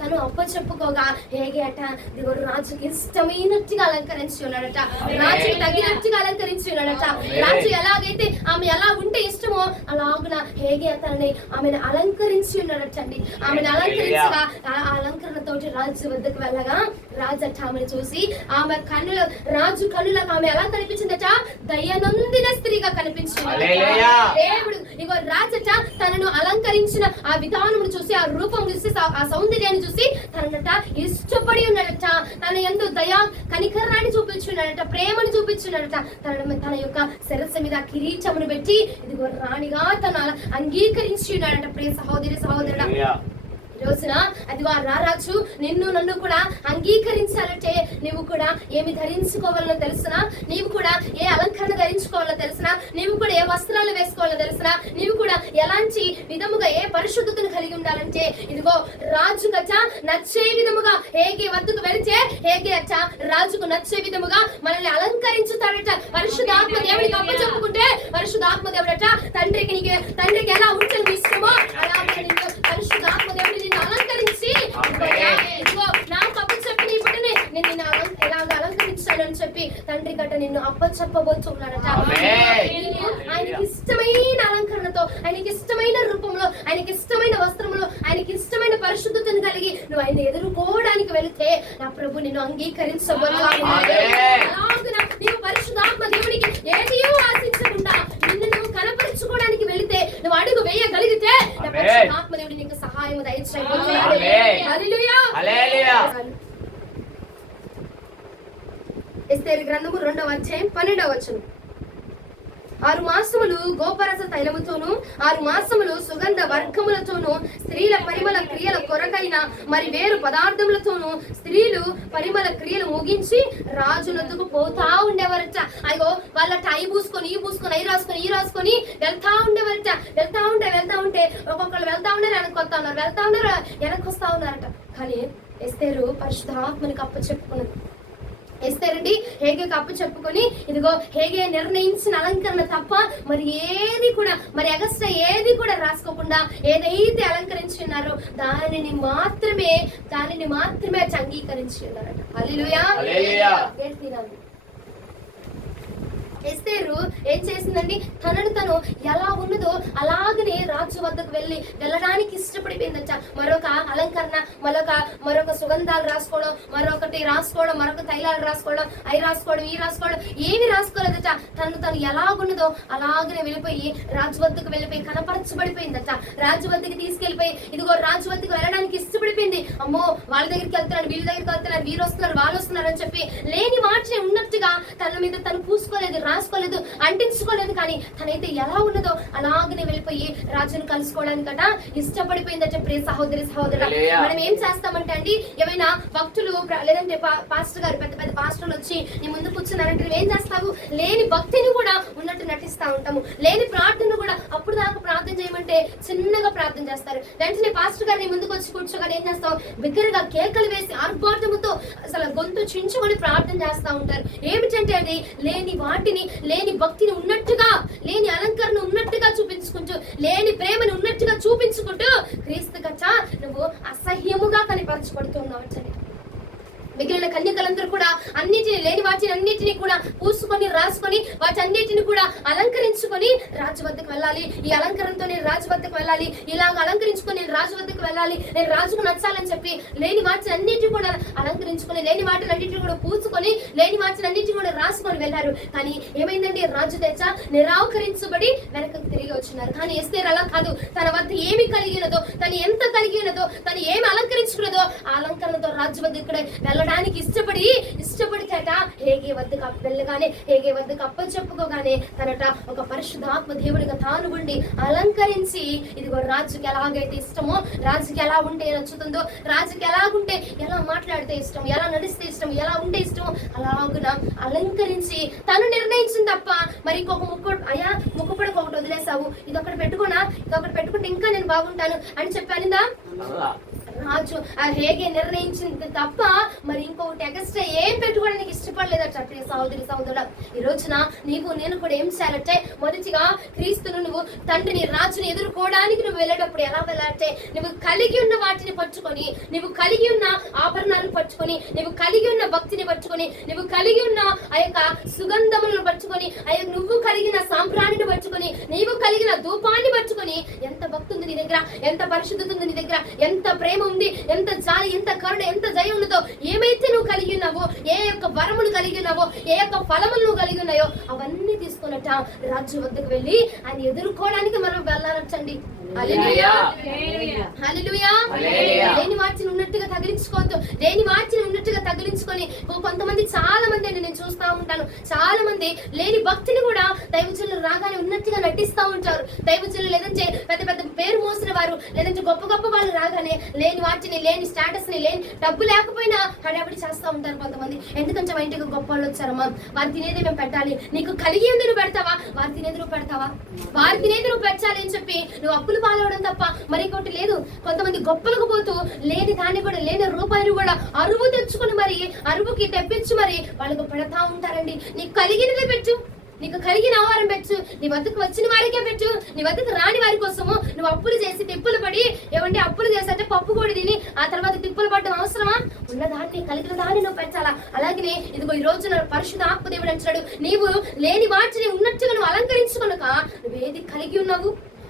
తను అప్ప చెప్పుకోగా హేగే అట ఇదిగో రాజుకి ఇష్టమైనట్టుగా అలంకరించి ఉన్నాడట, రాజుకి తగినట్టుగా అలంకరించి ఉన్నాడట, రాజు ఎలాగైతే ఆమె ఎలా ఉంటే ఇష్టమో అలాగున హేగే తనని ఆమెను అలంకరించి ఉన్నాడటండి. ఆమెను అలంకరించగా ఆ అలంకరణతోటి రాజు వద్దకు వెళ్ళగా రాజు అట ఆమెను చూసి ఆమె రాజు కన్నులకు ఆమె ఎలా కనిపించిందట, దయనొందిన స్త్రీగా కనిపించింది. దేవుడు ఇగో రాజట తనను అలంకరించిన ఆ విధానమును చూసి, ఆ రూపం చూసి, ఆ సౌందర్యాన్ని చూసి తనట ఇష్టపడి ఉన్నాడట, తన యందు దయా కనికరాన్ని చూపించున్నాడట, ప్రేమను చూపించున్నాడట, తన యొక్క శిరస్సు మీద కిరీటమును పెట్టి ఇదిగో రాణిగా తను అంగీకరించి ఉన్నాడట. ప్రియ సహోదరుడా రోజున అది రారాజు నిన్ను నన్ను కూడా అంగీకరించాలంటే నీవు కూడా ఏమి ధరించుకోవాలో తెలుసునా, నీవు కూడా ఏ అలంకరణ ధరించుకోవాలో తెలుసునా, నీవు కూడా ఏ వస్త్రాలు వేసుకోవాలో తెలుసునా, నీవు కూడా ఎలాంటి విధముగా ఏ పరిశుద్ధతను కలిగి ఉండాలంటే ఇదిగో రాజు గచ్చ నచ్చే విధముగా హేగే వద్దకు వెళితే హేగే అచ్చ రాజుకు నచ్చే విధముగా మనల్ని అలంకరించుతాడట. పరిశుద్ధాత్మ దేవుడికి అప్ప చెప్పుకుంటే పరిశుద్ధాత్మ దేవుడట తండ్రికి ఎలా ఉంటుంది ఇష్టమో అలాగే పరిశుద్ధాత్మ దేవుడిని అలంకరించి నాకు అప్ప చెప్పిన ఇప్పుడునే నేను నిన్ను ఎలాగ అలంకరించాలని చెప్పి తండ్రి గట్ట నిన్ను అప్ప చెప్పబోతున్నాడట. ఆయనకి ఇష్టమైన అలంకరణతో, ఆయనకి ఇష్టమైన రూపంలో, ఆయనకి ఇష్టమైన వస్త్రంలో, ఆయనకి ఇష్టమైన పరిశుద్ధతను కలిగి నువ్వు ఆయన ఎదుర్కోవడానికి వెళితే నా ప్రభు నిన్ను అంగీకరించబోతున్నాడు. నీవు పరిశుద్ధాత్మ దేవుడికి ఏదీ ఆశించకుండా నిన్ను నువ్వు కనపరుచుకోవడానికి వెళితే, నువ్వు అడుగు వేయగలిగితే నా పరిశుద్ధాత్మ దేవుడు నీకు సహాయం దయచేయబోతున్నాడు. హల్లెలూయా. ఎస్తేరు గ్రంథము 2వ అధ్యాయం 12వ వచనం. 6 మాసములు గోపరస తైలముతోను 6 మాసములు సుగంధ వర్గములతోను స్త్రీల పరిమళ క్రియల కొరకైన మరి వేరు పదార్థములతోను స్త్రీలు పరిమళ క్రియలు ముగించి రాజునొద్దకు పోతా ఉండేవారట. అయ్యో వాళ్ళ ఈ పూసుకొని ఈ రాసుకొని వెళ్తా ఉండేవారట. వెళ్తా ఉంటే ఒక్కొక్కరు వెళ్తా ఉన్నారు వెనక్కి వస్తా ఉన్నారట. కానీ ఎస్తేరు పరిశుద్ధాత్మనికి అప్ప చెప్పుకున్నది. ఎస్తేరండి హేగే అప్పు చెప్పుకొని ఇదిగో హేగే నిర్ణయించిన అలంకరణ తప్ప మరి ఏది కూడా మరి ఎగస్ట్రా ఏది కూడా రాసుకోకుండా ఏదైతే అలంకరించి ఉన్నారో దానిని మాత్రమే అంగీకరించి ఉన్నారట. హల్లెలూయా. ఎస్తేరు ఏం చేసిందండి, తనను తను ఎలా ఉన్నదో అలాగనే రాజు వద్దకు వెళ్ళడానికి ఇష్టపడిపోయిందట. మరొక అలంకరణ, మరొక సుగంధాలు రాసుకోవడం, మరొక తైలాలు రాసుకోవడం, అవి రాసుకోవడం, ఈ రాసుకోవడం, ఏమి రాసుకోలేదట. తను ఎలాగున్నదో అలాగనే వెళ్ళిపోయి రాజు వద్దకు వెళ్ళిపోయి కనపరచబడిపోయిందట. రాజు వద్దకు తీసుకెళ్ళిపోయి ఇదిగో రాజు వద్దకు వెళ్ళడానికి ఇష్టపడిపోయింది. అమ్మో వాళ్ళ దగ్గరికి వెళ్తున్నాడు, వీళ్ళ దగ్గరికి వెళ్తున్నారు, వీరు వస్తున్నారు, వాళ్ళు వస్తున్నారు అని చెప్పి లేని వాటిని ఉన్నట్టుగా తన మీద తను పూసుకోలేదు, రాసుకోలేదు, అంటించుకోలేదు. కానీ తనైతే ఎలా ఉన్నదో అలాగనే వెళ్ళిపోయి రాజును కలుసుకోవడానికట ఇష్టపడిపోయిందట. ప్రియ సహోదరి సహోదరు, మనం ఏం చేస్తామంటే అండి, ఏమైనా భక్తులు లేదంటే పాస్టర్ గారు, పెద్ద పెద్ద పాస్టర్లు వచ్చి నీ ముందు కూర్చున్నారంటే నువ్వేం చేస్తావు, లేని భక్తిని కూడా ఉన్నట్టు నటిస్తా ఉంటాము. లేని ప్రార్థన కూడా అప్పుడు దాకా ప్రార్థన చేయమంటే చిన్నగా ప్రార్థన చేస్తారు. వెంటనే పాస్టర్ గారు నీ ముందుకు వచ్చి కూర్చోగానే ఏం చేస్తావు, బిగ్గరగా కేకలు వేసి ఆర్భాటముతో అసలు గొంతు చించుకొని ప్రార్థన చేస్తా ఉంటారు. ఏమిటంటే అది లేని వాటిని, లేని భక్తిని ఉన్నట్టుగా, లేని అలంకరణ ఉన్నట్టుగా చూపించుకుంటూ, లేని ప్రేమను ఉన్నట్టుగా చూపించుకుంటూ క్రీస్తు కచ్చ నువ్వు అసహ్యముగా కనిపరచబడుతున్నావు. మిగిలిన కన్యకలందరూ కూడా లేని వాటిని అన్నిటిని కూడా పూసుకొని రాసుకొని వాటన్నిటిని కూడా అలంకరించుకొని రాజు వద్దకు వెళ్ళాలి. ఈ అలంకరణతో నేను రాజు వద్దకు వెళ్ళాలి, ఇలాగ అలంకరించుకొని నేను రాజు వద్దకు వెళ్ళాలి, నేను రాజుకు నచ్చాలని చెప్పి లేని వాటిని అన్నిటిని కూడా అలంకరించుకొని, లేని వాటిని అన్నిటిని కూడా పూసుకొని, లేని వాటిని అన్నిటిని కూడా రాసుకొని వెళ్ళారు. కానీ ఏమైందండి, రాజు తెచ్చ నిరాకరించబడి వెనకకు తిరిగి వచ్చినారు. కానీ ఎస్తేరు అలా కాదు. తన వద్ద ఏమి కలిగినదో, తను ఎంత కలిగినదో, తను ఏమి అలంకరించుకున్నదో ఆ అలంకరణతో రాజు వద్ద ఇక్కడ వెళ్ళడానికి ఇష్టపడితేట హేగే వద్దకు వెళ్ళగానే, హేగే వద్దకు అప్పచెప్పుకోగానే తనట ఒక పరిశుద్ధాత్మ దేవుడిగా తాను ఉండి అలంకరించి ఇదిగో రాజుకి ఎలాగైతే ఇష్టమో, రాజుకి ఎలా ఉంటే నచ్చుతుందో, రాజుకి ఎలాగుంటే, ఎలా మాట్లాడితే ఇష్టం, ఎలా నడిస్తే ఇష్టం, ఎలా ఉంటే ఇష్టం, అలాగున అలంకరించి తను నిర్ణయించింది తప్ప మరి ఇంకొక ముక్కుపడకు ఒకటి వదిలేసావు, ఇదొకటి పెట్టుకున్నా, ఇదొకటి పెట్టుకుంటే ఇంకా నేను బాగుంటాను అని చెప్పానిందా. రాజు ఆ హేగే నిర్ణయించింది తప్ప మరి ఇంకొకటి ఎక్స్ట్రా ఏం పెట్టుకోవడానికి ఇష్టపడలేదట. ప్రియ సహోదరి సహోదరుడా, ఈ రోజున నీవు నేను కూడా ఏం చేయాలంటే, మొదటిగా క్రీస్తును నువ్వు తండ్రిని, రాజుని ఎదుర్కోవడానికి నువ్వు వెళ్ళేటప్పుడు ఎలా వెళ్ళాలంటే, నువ్వు కలిగి ఉన్న వాటిని పట్టుకొని, నువ్వు కలిగి ఉన్న ఆభరణాలను పట్టుకొని, నువ్వు కలిగి ఉన్న భక్తిని పట్టుకొని, నువ్వు కలిగి ఉన్న ఆ యొక్క సుగంధములను పట్టుకొని, నువ్వు కలిగిన సాంబ్రాణిని పట్టుకొని, నీవు కలిగిన ధూపాన్ని పట్టుకొని, ఎంత భక్తి ఉంది నీ దగ్గర, ఎంత పరిశుద్ధత ఉంది నీ దగ్గర, ఎంత ప్రేమ ఉంది, ఎంత జాలి, ఎంత కరుణ, ఎంత దయ ఉన్నదో, ఏమైతే నువ్వు కలిగి ఉన్నావో, ఏ యొక్క వరములు కలిగి ఉన్నావో, ఏ యొక్క ఫలములు నువ్వు కలిగి ఉన్నాయో అవన్నీ తీసుకున్నట్ట రాజు వద్దకు వెళ్ళి ఆయన ఎదుర్కోవడానికి మనం వెళ్ళాలంటండి. హల్లెలూయా, హల్లెలూయా. లేని వాటిని ఉన్నట్టుగా తగిలించుకోవద్దు, లేని వాటిని ఉన్నట్టుగా తగిలించుకొని కొంతమంది, చాలా మంది అండి నేను చూస్తా ఉంటాను, చాలా మంది లేని భక్తిని కూడా దైవజనులు రాగానే ఉన్నట్టుగా నటిస్తా ఉంటారు. దైవజనులు లేదంటే పెద్ద పెద్ద పేరు మోసిన వారు, లేదంటే గొప్ప గొప్ప వాళ్ళు రాగానే లేని వాటిని, లేని స్టేటస్ ని, లేని డబ్బు లేకపోయినా హడావిడి చేస్తా ఉంటారు కొంతమంది. ఎందుకంటే మా ఇంటికి గొప్ప వాళ్ళు వచ్చారమ్మా, వారి తినేది మేము పెట్టాలి, నీకు కలిగి ఉంది నువ్వు పెడతావా, వారి తినేది నువ్వు పెడతావా, వారి తినేది నువ్వు పెట్టాలి అని చెప్పి నువ్వు అప్పులు పాలవడం తప్ప మరి ఇంకోటి లేదు. కొంతమంది గొప్పలకు పోతూ లేని దాన్ని కూడా, లేని రూపాయలు కూడా అరువు తెచ్చుకుని మరి అరువుకి తెప్పించి మరి వాళ్ళకు పెడతా ఉంటారండి. నీకు కలిగినదే పెట్టు, నీకు కలిగిన ఆహారం పెట్టు, నీ వద్దకు వచ్చిన వారికే పెట్టు, నీ వద్దకు రాని వారి కోసము నువ్వు అప్పులు చేసి తిప్పులు పడి, ఏమంటే అప్పులు చేస్తే పప్పు కూడా తిని ఆ తర్వాత తిప్పులు పడడం అవసరమా? ఉన్నదాన్ని, కలిగిన దాన్ని నువ్వు పెంచాలా. అలాగనే ఇదిగో ఈ రోజున పరిశుద్ధ ఆత్మదేవుడు అంటాడు, నీవు లేని వాటిని ఉన్నట్టుగా నువ్వు అలంకరించుకొనక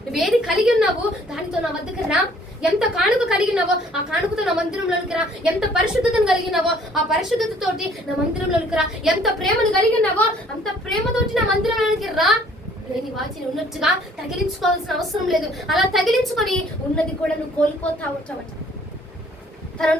నువ్వేది కలిగి ఉన్నావు దానితో నా వద్దకు రా. ఎంత కానుక కలిగినావో ఆ కానుకతో నా మందిరంలోనికి రా. ఎంత పరిశుద్ధతను కలిగినావో ఆ పరిశుద్ధతతోటి నా మందిరంలోనికి రా. ఎంత ప్రేమను కలిగినావో అంత ప్రేమతోటి నా మందిరంలోనికి రా. లేని వాటిని ఉన్నట్టుగా తగిలించుకోవాల్సిన అవసరం లేదు. అలా తగిలించుకొని ఉన్నది కూడా నువ్వు కోల్పోతా ఉంటావట.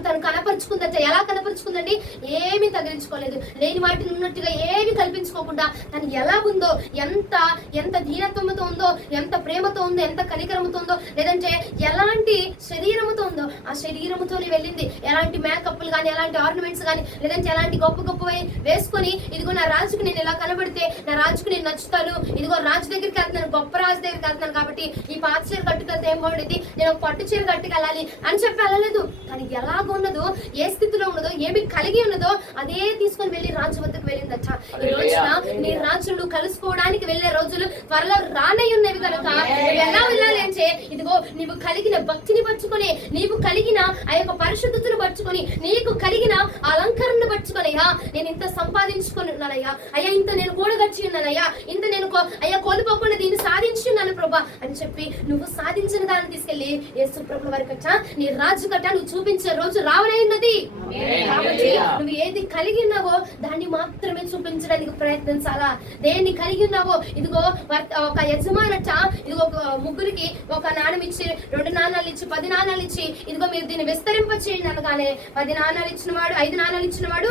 తను కనపరుచుకుందట. ఎలా కనపరుచుకుందండి? ఏమీ తగిలించుకోలేదు. లేని వాటిని ఉన్నట్టుగా ఏమి కల్పించుకోకుండా తను ఎలా ఉందో, ఎంత దీనత్వంతో ఉందో, ఎంత ప్రేమతో ఉందో, ఎంత కనికరముతో ఉందో, లేదంటే ఎలాంటి శరీరముతో ఉందో ఆ శరీరముతోనే వెళ్ళింది. ఎలాంటి మేకప్లు కానీ, ఎలాంటి ఆర్నమెంట్స్ కానీ, లేదంటే ఎలాంటి గొప్ప వేసుకొని ఇదిగో నా రాజుకు నేను ఇలా కనబడితే నా రాజుకు నేను నచ్చుతాను, ఇదిగో రాజు దగ్గరికి వెళ్తున్నాను, గొప్ప రాజు దగ్గరికి వెళ్తున్నాను కాబట్టి ఈ పాత చీర కట్టుకెళ్తే ఏం బాగుండేది, నేను పట్టు చీర కట్టుకెళ్ళాలి అని చెప్పి వెళ్ళలేదు. తనకి ఎలా ఎలాగ ఉన్నదో, ఏ స్థితిలో ఉన్నదో, ఏమి కలిగి ఉన్నదో అదే తీసుకొని వెళ్ళి రాజు వద్దకు వెళ్ళిందట. ఈ రోజున నీ రాజులు కలుసుకోవడానికి వెళ్ళే రోజులు త్వరలో రానై ఉన్నవి కనుక నువ్వు ఎలా వెళ్ళాలి అంటే, ఇదిగో నీవు కలిగిన భక్తిని పట్టుకొని, నీవు కలిగిన ఆ యొక్క పరిశుద్ధతను పట్టుకొని, నీకు కలిగిన అలంకరణను పట్టుకొని, అయ్యా నేను ఇంత సంపాదించుకొని ఉన్నానయ్యా, అయ్యా ఇంత నేను కూడగచ్చి ఉన్నానయ్యా, ఇంత నేను అయ్యా కోల్పోకుండా దీన్ని సాధించి ఉన్నాను ప్రభా అని చెప్పి నువ్వు సాధించిన దాన్ని తీసుకెళ్లి యేసు ప్రభుల వారి కట్ట, నీ రాజు కట్ట నువ్వు చూపించే రోజు రావనైనది. కాబట్టి నువ్వు ఏది కలిగి ఉన్నావో దాన్ని మాత్రమే చూపించడానికి ప్రయత్నించాలా. దేన్ని కలిగి ఉన్నావో, ఇదిగో ఒక యజమానట ఇదిగో ముగ్గురికి ఒక నాణం ఇచ్చి, 2 నాణాలు ఇచ్చి, 10 నాణాలు ఇచ్చి, ఇదిగో మీరు దీన్ని విస్తరింప చేయండి అనగానే 10 నాణాలు ఇచ్చిన వాడు, 5 నాణాలు ఇచ్చిన వాడు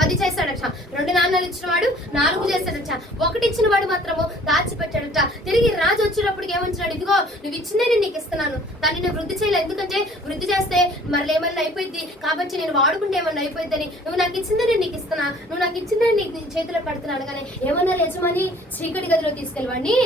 10 చేశాడట, 2 నాణాలు ఇచ్చిన వాడు 4 చేశాడట, 1 ఇచ్చిన వాడు మాత్రము దాచిపెట్టాడట. తిరిగి రాజు వచ్చినప్పటికి ఏమంటున్నాడు, ఇదిగో నువ్వు ఇచ్చిందే నేను నీకు ఇస్తున్నాను, దాన్ని నేను వృద్ధి చేయలేదు, ఎందుకంటే వృద్ధి చేస్తే మరలా ఏమన్నా అయిపోయింది కాబట్టి నేను వాడుకుంటే ఏమన్నా అయిపోయిందని, నువ్వు నాకు ఇచ్చిందే నేను నీకు ఇస్తున్నా, నువ్వు నాకు ఇచ్చిందే నీకు చేతిలో పెడుతున్నాను. కానీ ఏమన్నారు యజమాని, చీకటి గదిలో తీసుకెళ్ళి వాడిని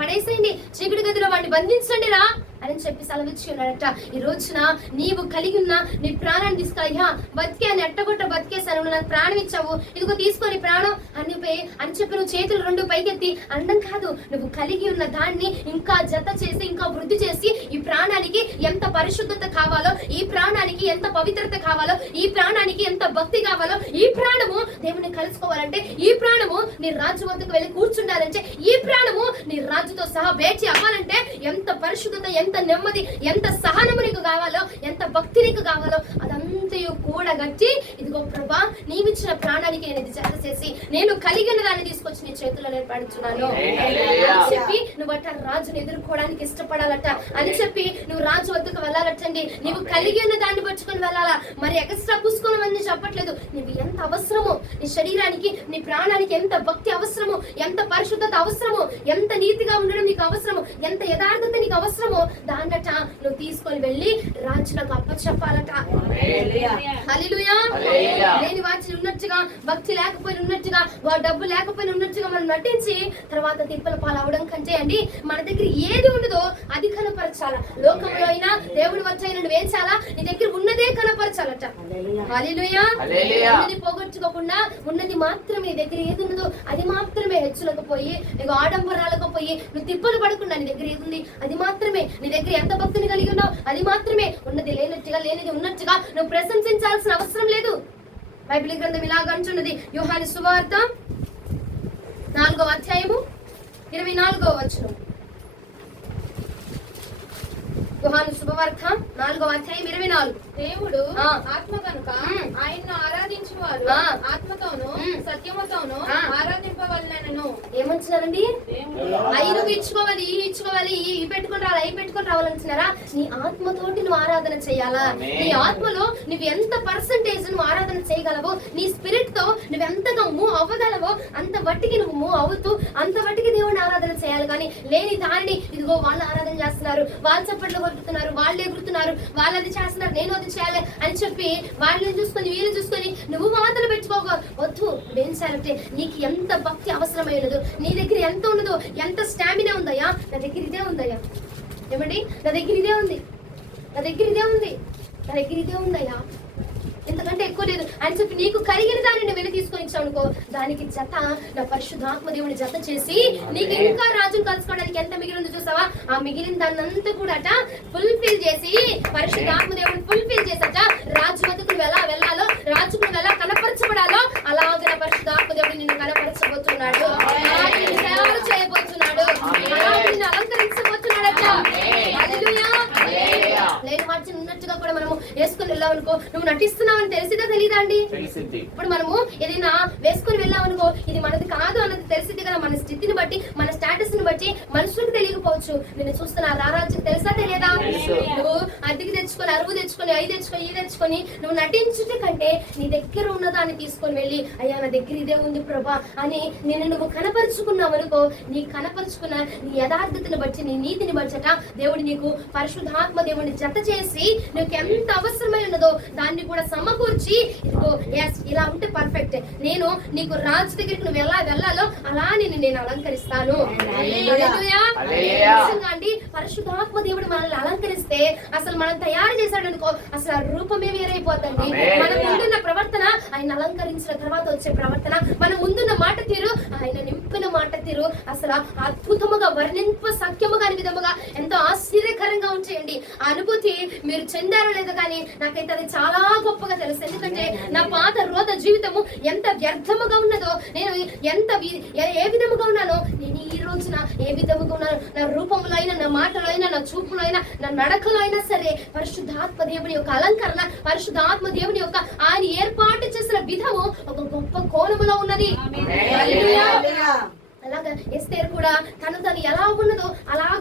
పడేసేయండి, చీకటి గదిలో వాడిని బంధించండి రా అని చెప్పి సెలవిచ్చి ఉన్నాడట. ఈ రోజున నీవు కలిగి ఉన్న నీ ప్రాణాన్ని తీసుకెళ్ళా, బతికే ఎట్టగొట్ట బతికేసాను, నువ్వు నాకు ప్రాణం ఇచ్చావు, ఇదిగో తీసుకొని ప్రాణం అని చెప్పి నువ్వు చేతులు 2 పైకెత్తి అందం కాదు, నువ్వు కలిగి ఉన్న దాన్ని ఇంకా జత చేసి, ఇంకా వృద్ధి చేసి, ఈ ప్రాణానికి ఎంత పరిశుద్ధత కావాలో, ఈ ప్రాణానికి ఎంత పవిత్రత కావాలో, ఈ ప్రాణానికి ఎంత భక్తి కావాలో, ఈ ప్రాణము దేవుని కలుసుకోవాలంటే, ఈ ప్రాణము నీ రాజు వద్దకు వెళ్ళి కూర్చుండాలంటే, ఈ ప్రాణము నీ రాజుతో సహా భేటీ అవ్వాలంటే ఎంత పరిశుద్ధత, ఎంత నెమ్మది, ఎంత సహనము నీకు కావాలో, ఎంత భక్తి నీకు కావాలో అదంతయు కూడా గట్టి, ఇదిగో ప్రభా నీవిచ్చిన ప్రాణానికి నేను ఇది జత చేసి నేను కలిగిన దాన్ని తీసుకొచ్చి నీ చేతుల్లో నేర్పడుచున్నాను అని చెప్పి నువ్వు అట్లా రాజును ఎదుర్కోవడానికి ఇష్టపడాలట అని చెప్పి నువ్వు రాజు వద్దకు వెళ్ళాలటండి. నువ్వు కలిగి ఉన్న దాన్ని పట్టుకొని వెళ్ళాలా, మరి ఎక్స్ట్రా పూసుకోవడం చెప్పట్లేదు. నువ్వు ఎంత అవసరమో, నీ శరీరానికి నీ ప్రాణానికి ఎంత భక్తి అవసరమో, ఎంత పరిశుద్ధత అవసరమో, ఎంత నీతిగా ఉండడం నీకు అవసరమో, ఎంత యథార్థత నీకు అవసరమో దాన్నట నువ్వు తీసుకొని వెళ్ళి రాజులకు అప్పచెప్పాలట. హల్లెలూయా. లేని వాటిని ఉన్నట్టుగా, భక్తి లేకపోయిన ఉన్నట్టుగా, డబ్బు లేకపోయిన ఉన్నట్టుగా మనం నటించి తర్వాత తిప్పల పాలు అవడం కంటే అండి, మన దగ్గర ఏది ఉండదో అది కనపరచాల. లోకంలో అయినా దేవుడి వచ్చైనా నువ్వేం చాలా నీ దగ్గర ఉన్నదే కనపరచాలట. హల్లెలూయా. ఉన్నది పోగొట్టుకోకుండా ఉన్నది మాత్రమే, నీ దగ్గర ఏది ఉన్నదో అది మాత్రమే హెచ్చులకు పోయి, నీకు ఆడంబరాలకు పోయి నువ్వు తిప్పలు పడకుండా నీ దగ్గర ఏది ఉంది అది మాత్రమే, నీ దగ్గర ఎంత భక్తిని కలిగి ఉన్నావు అది మాత్రమే, ఉన్నది లేనట్టుగా లేనిది ఉన్నట్టుగా నువ్వు ప్రశంసించాల్సిన అవసరం లేదు. బైబిల్ గ్రంథం ఇలాగ అంటున్నది, యోహాను సువార్త 4వ అధ్యాయము 24వ వచనం. యోహాను శుభవార్త 4వ అధ్యాయం 24. దేవుడు ఆత్మ కనుక ఆయన్ను ఆరాధించిన వారు ఆత్మతోను సత్యముతోను ఆరాధింపవలెనను. ఏమంటున్నారండి? అయ్యి ఇచ్చుకోవాలి, ఇచ్చుకోవాలి, ఈ పెట్టుకుని రావాలి, అవి పెట్టుకుని రావాలంటున్నారా? నీ ఆత్మతోటి నువ్వు ఆరాధన చేయాలా? నీ ఆత్మలో నువ్వు ఎంత పర్సంటేజ్ నువ్వు ఆరాధన చేయగలవో, నీ స్పిరిట్ తో నువ్వు ఎంతగా మూవ్ అవ్వగలవో అంత వట్టికి నువ్వు మూవ్ అవుతూ అంత వట్టికి దేవుడిని ఆరాధన చేయాలి. కానీ లేని దానిని ఇదిగో వాళ్ళు ఆరాధన చేస్తున్నారు, వాళ్ళు చప్పట్లు కొట్టుతున్నారు, వాళ్ళు ఎగురుతున్నారు, వాళ్ళు అది చేస్తున్నారు, నేను అది చేయాలి అని చెప్పి వాళ్ళని చూసుకొని వీళ్ళు చూసుకొని నువ్వు వాదన పెట్టుకోవద్దు. ఏం చేయాలంటే నీకు ఎంత భక్తి అవసరమైనదో, నీ దగ్గర ఎంత ఉన్నదో, ఎంత స్టామినా ఉందయ్యా, నా దగ్గర ఇదే ఉందయ్యా. ఏమండి, నా దగ్గర ఇదే ఉంది, నా దగ్గర ఇదే ఉంది, నా దగ్గర ఇదే ఉందయ్యా, ఎంతకంటే ఎక్కువ లేదు అని చెప్పి నీకు కలిగిన దాన్ని నువ్వు వెళ్ళి తీసుకొని ఇచ్చావు అనుకో, దానికి జత నా పరిశుద్ధాత్మ దేవుని జత చేసి నీకు ఇంకా రాజును కలుసుకోవడానికి ఎంత మిగిలిందో చూసావా, ఆ మిగిలిన దాన్ని అంతా కూడా అట ఫుల్ఫిల్ చేసి పరిశుద్ధాత్మ దేవుని ఫుల్ఫిల్ చేసట రాజు వద్దకు ఎలా వెళ్ళాలో, రాజుకు నువ్వు ఎలా కనపరచబడాలో అలాగే నా పరిశుద్ధాత్మ దేవుడు నిన్ను కనపరచబోతున్నాడు, నిన్ను సేవలు చేయబోతున్నాడు, నిన్ను అలంకరించబోతున్నాడట. హల్లెలూయా. లేని మార్చి ఉన్నట్టుగా కూడా మనము వేసుకుని వెళ్ళామనుకో, నువ్వు నటిస్తున్నావని తెలిసిదా తెలీదా అండి? ఇప్పుడు మనము ఏదైనా వేసుకుని వెళ్ళామనుకో, ఇది మనది కాదు అన్నది తెలిసింది కదా. మన స్థితిని బట్టి, మన స్టేటస్ ని బట్టి మనుషులకు తెలియకపోవచ్చు. నిన్ను చూస్తున్నా రారాజుకు తెలుసా తెలియదా? నువ్వు అద్దెకి తెచ్చుకొని, అరువు తెచ్చుకొని, అవి తెచ్చుకొని, ఇది తెచ్చుకొని నువ్వు నటించుట కంటే నీ దగ్గర ఉన్నదాన్ని తీసుకొని వెళ్ళి, అయ్యా నా దగ్గర ఇదే ఉంది ప్రభా అని నిన్ను నువ్వు కనపరుచుకున్నావు అనుకో, నీ కనపరుచుకున్న నీ యథార్థతను బట్టి, నీ నీతిని బట్టట దేవుడు నీకు పరిశుద్ధాత్మ దేవుడిని జత చేసి నీకు ఎంత అవసరమై ఉన్నదో దాన్ని కూడా సమకూర్చి వచ్చి ఇదిగో yes ఇలా ఉంటే పర్ఫెక్ట్, నేను నీకు రాజు దగ్గరికి నువ్వు ఎలా వెళ్ళాలో అలా నేను అలంకరిస్తాను. హల్లెలూయా. నిజంగా అండి పరిశుద్ధాత్మ దేవుడు మనల్ని అలంకరిస్తే అసలు మనం తయారు చేశాడు అనుకో అసలు ఆ రూపమే వేరైపోతుంది. మన ముందున్న ప్రవర్తన ఆయన అలంకరించిన తర్వాత వచ్చే ప్రవర్తన, మన ముందున్న మాట తీరు ఆయన నింపిన మాట తీరు అసలు అద్భుతముగా వర్ణింప సఖ్యముగా అనే విధముగా ఎంతో ఆశ్చర్యకరంగా ఉంచేయండి. ఆ అనుభూతి మీరు చెందారో లేదో కానీ నాకైతే అది చాలా గొప్పగా తెలుసు. ఎందుకంటే నా పాత రోత జీవితము ఎంత వ్యర్థముగా ఉన్నదో, నేను ఏ విధముగా ఉన్నానో, నేను ఈ రోజున ఏ విధముగా ఉన్నాను, నా రూపంలో అయినా, నా మాటలో అయినా, నా చూపులో అయినా, నా నడకలో అయినా సరే పరిశుద్ధాత్మ దేవుని యొక్క అలంకరణ, పరిశుద్ధాత్మ దేవుని యొక్క ఆయన ఏర్పాటు చేసిన విధము ఒక గొప్ప కోణములో ఉన్నది. అలాగా ఎస్తేరు కూడా తను ఎలా ఉన్నదో అలాగ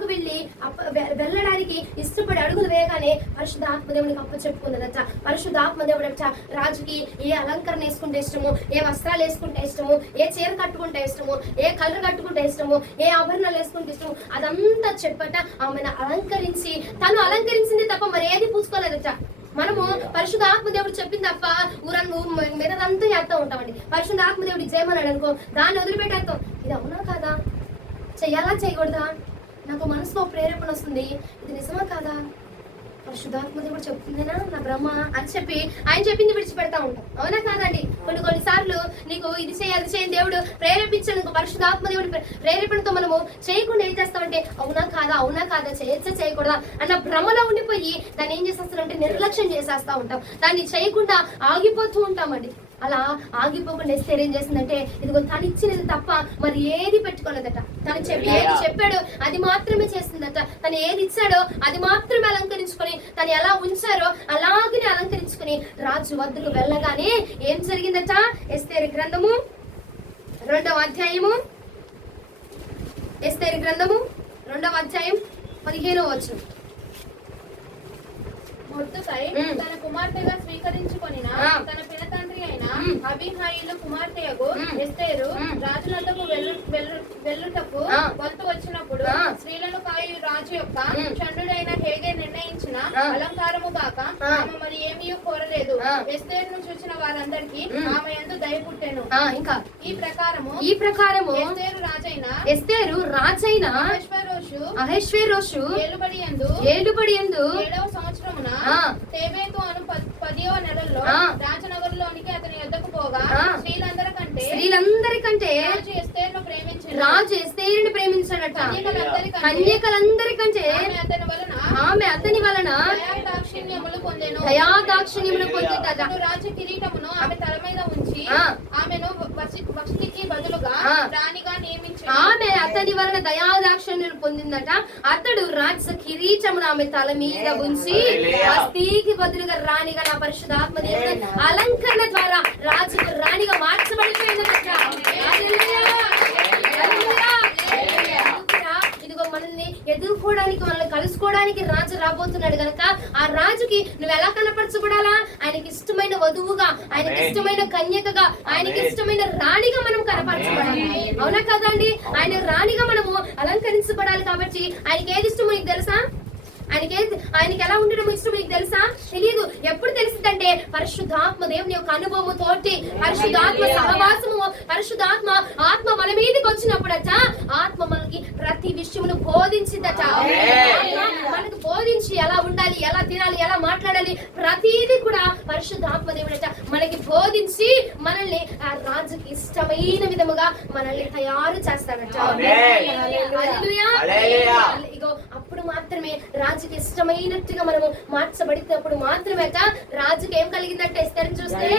వెళ్ళడానికి ఇష్టపడి అడుగులు వేయగానే పరిశుద్ధాత్మదేవునికి అప్పచెప్పుకున్నదట. పరిశుద్ధాత్మదేవుడట రాజుకి ఏ అలంకరణ వేసుకుంటే ఇష్టము, ఏ వస్త్రాలు వేసుకుంటే ఇష్టము, ఏ చీర కట్టుకుంటే ఇష్టము, ఏ కలర్ కట్టుకుంటే ఇష్టము, ఏ ఆభరణాలు వేసుకుంటే ఇష్టము, అదంతా చెప్పట ఆమెను అలంకరించి, తను అలంకరించింది తప్ప మరి ఏది పూసుకోలేదట. మనము పరిశుద్ధాత్మదేవుడు చెప్పింది తప్ప ఊరను మీదంతా చేస్తూ ఉంటామండి. పరిశుద్ధాత్మదేవుడు చేయమన్నాడు అనుకో దాన్ని వదిలిపెట్టేస్తాం. ఇది అవునా కాదా, చెయ్యాలా చేయకూడదా, నాకు మనసులో ప్రేరేపణ వస్తుంది, ఇది నిజమా కాదా, పరిశుద్ధాత్మదేవుడు చెప్తుందేనా నా బ్రహ్మ అని చెప్పి ఆయన చెప్పింది విడిచిపెడతా ఉంటాం. అవునా కాదండి? కొన్నిసార్లు నీకు ఇది చేయండి దేవుడు ప్రేరేపించాడు, పరిశుద్ధాత్మదేవుడు ప్రేరేపణతో మనము చేయకుండా ఏం చేస్తామంటే అవునా కాదా చేయకూడదా అన్న భ్రమలో ఉండిపోయి దాన్ని ఏం చేసేస్తామంటే నిర్లక్ష్యం చేసేస్తా ఉంటాం, దాన్ని చేయకుండా ఆగిపోతూ ఉంటామండి. అలా ఆగిపోకుండా ఎస్తేర్ ఏం చేసిందంటే ఇదిగో తను ఇచ్చినది తప్ప మరి ఏది పెట్టుకోలేదట. ఏది చెప్పాడో అది మాత్రమే చేసిందట. తను ఏది ఇచ్చాడో అది మాత్రమే అలంకరించుకొని, తను ఎలా ఉంచారో అలాగనే అలంకరించుకొని రాజు వద్దకు వెళ్ళగానే ఏం జరిగిందట? ఎస్తేరు గ్రంథము 2వ అధ్యాయము, ఎస్తేరు గ్రంథము 2వ అధ్యాయం 15వ వచనం. మొర్దెకై తన కుమార్తెగా స్వీకరించుకొనిన తన పినతండ్రి అయిన అబీహాయిలు కుమార్తెయగు ఎస్తేరు రాజునద్దకు వెళ్ళుటకు వంతు వచ్చినప్పుడు స్త్రీలను కాయు రాజు యొక్క చండుడైన హేగే నిర్ణయించిన అలంకారము కాక ఆమె మరి ఏమీ కోరలేదు. ఎస్తేరును చూసిన వారందరికీ ఆమె యందు దయ పుట్టెను. ఇంకా ఈ ప్రకారము ఎస్తేరు రాజైన అహష్వేరోషు ఏలుబడి యందు 7వ సంవత్సరమున తేబేతు అను 10వ నెలలో రాజనగరులోనికి అతని యొద్దకు పోగా స్త్రీలందరికంటే రాజు ఎస్తేరుని ప్రేమించాడట. కన్యకలందరికంటే ఆమె అతని వలన దయాదాక్షిణ్యములు పొందిందట. రాజు కిరీటమును ఆమె తల మీద ఉంచి ఆమెను వష్టికి బదులుగా రాణిగా నియమించాడు. ఆమె అతని వలన దయాదాక్షిణ్యములు పొందిందట. అతడు రాజ కిరీటమును ఆమె తల మీద ఉంచి వష్టికి బదులుగా రాణిగా నా పరిశుద్ధాత్మ దేవుని అలంకరణ ద్వారా రాజుకు రాణిగా మార్చబడిపోయిందట. ఇదిగో మనల్ని ఎదుర్కోవడానికి, మనల్ని కలుసుకోవడానికి రాజు రాబోతున్నాడు గనక ఆ రాజుకి నువ్వు ఎలా కనపరచబడాలా? ఆయనకి ఇష్టమైన వధువుగా, ఆయనకి ఇష్టమైన కన్యకగా, ఆయనకి ఇష్టమైన రాణిగా మనం కనపరచబడాలి. అవునా కదండి? ఆయన రాణిగా మనము అలంకరించబడాలి. కాబట్టి ఆయనకి ఏది ఇష్టమో నీకు తెలుసా? ఆయనకి ఎలా ఉండడం ఇష్టం మీకు తెలుసా? తెలియదు. ఎప్పుడు తెలిసిందంటే పరిశుద్ధాత్మ దేవుని యొక్క అనుభవము తోటి, పరిశుద్ధాత్మ సహవాసము, పరిశుద్ధాత్మ ఆత్మ మన మీదకి వచ్చినప్పుడట ఆత్మ మనకి ప్రతి విషయమును బోధించిందట. మనకు బోధించి ఎలా ఉండాలి, ఎలా తినాలి, ఎలా మాట్లాడాలి, ప్రతిదీ కూడా పరిశుద్ధాత్మ దేవుడట మనకి బోధించి మనల్ని ఆ రాజుకి ఇష్టమైన విధముగా మనల్ని తయారు చేస్తాడట. ఇగో అప్పుడు మాత్రమే రాజుకి ఇష్టమైనట్టుగా మనము మార్చబడినప్పుడు మాత్రమే రాజుకి ఏం కలిగిందంటే ఎస్తేరుని చూస్తే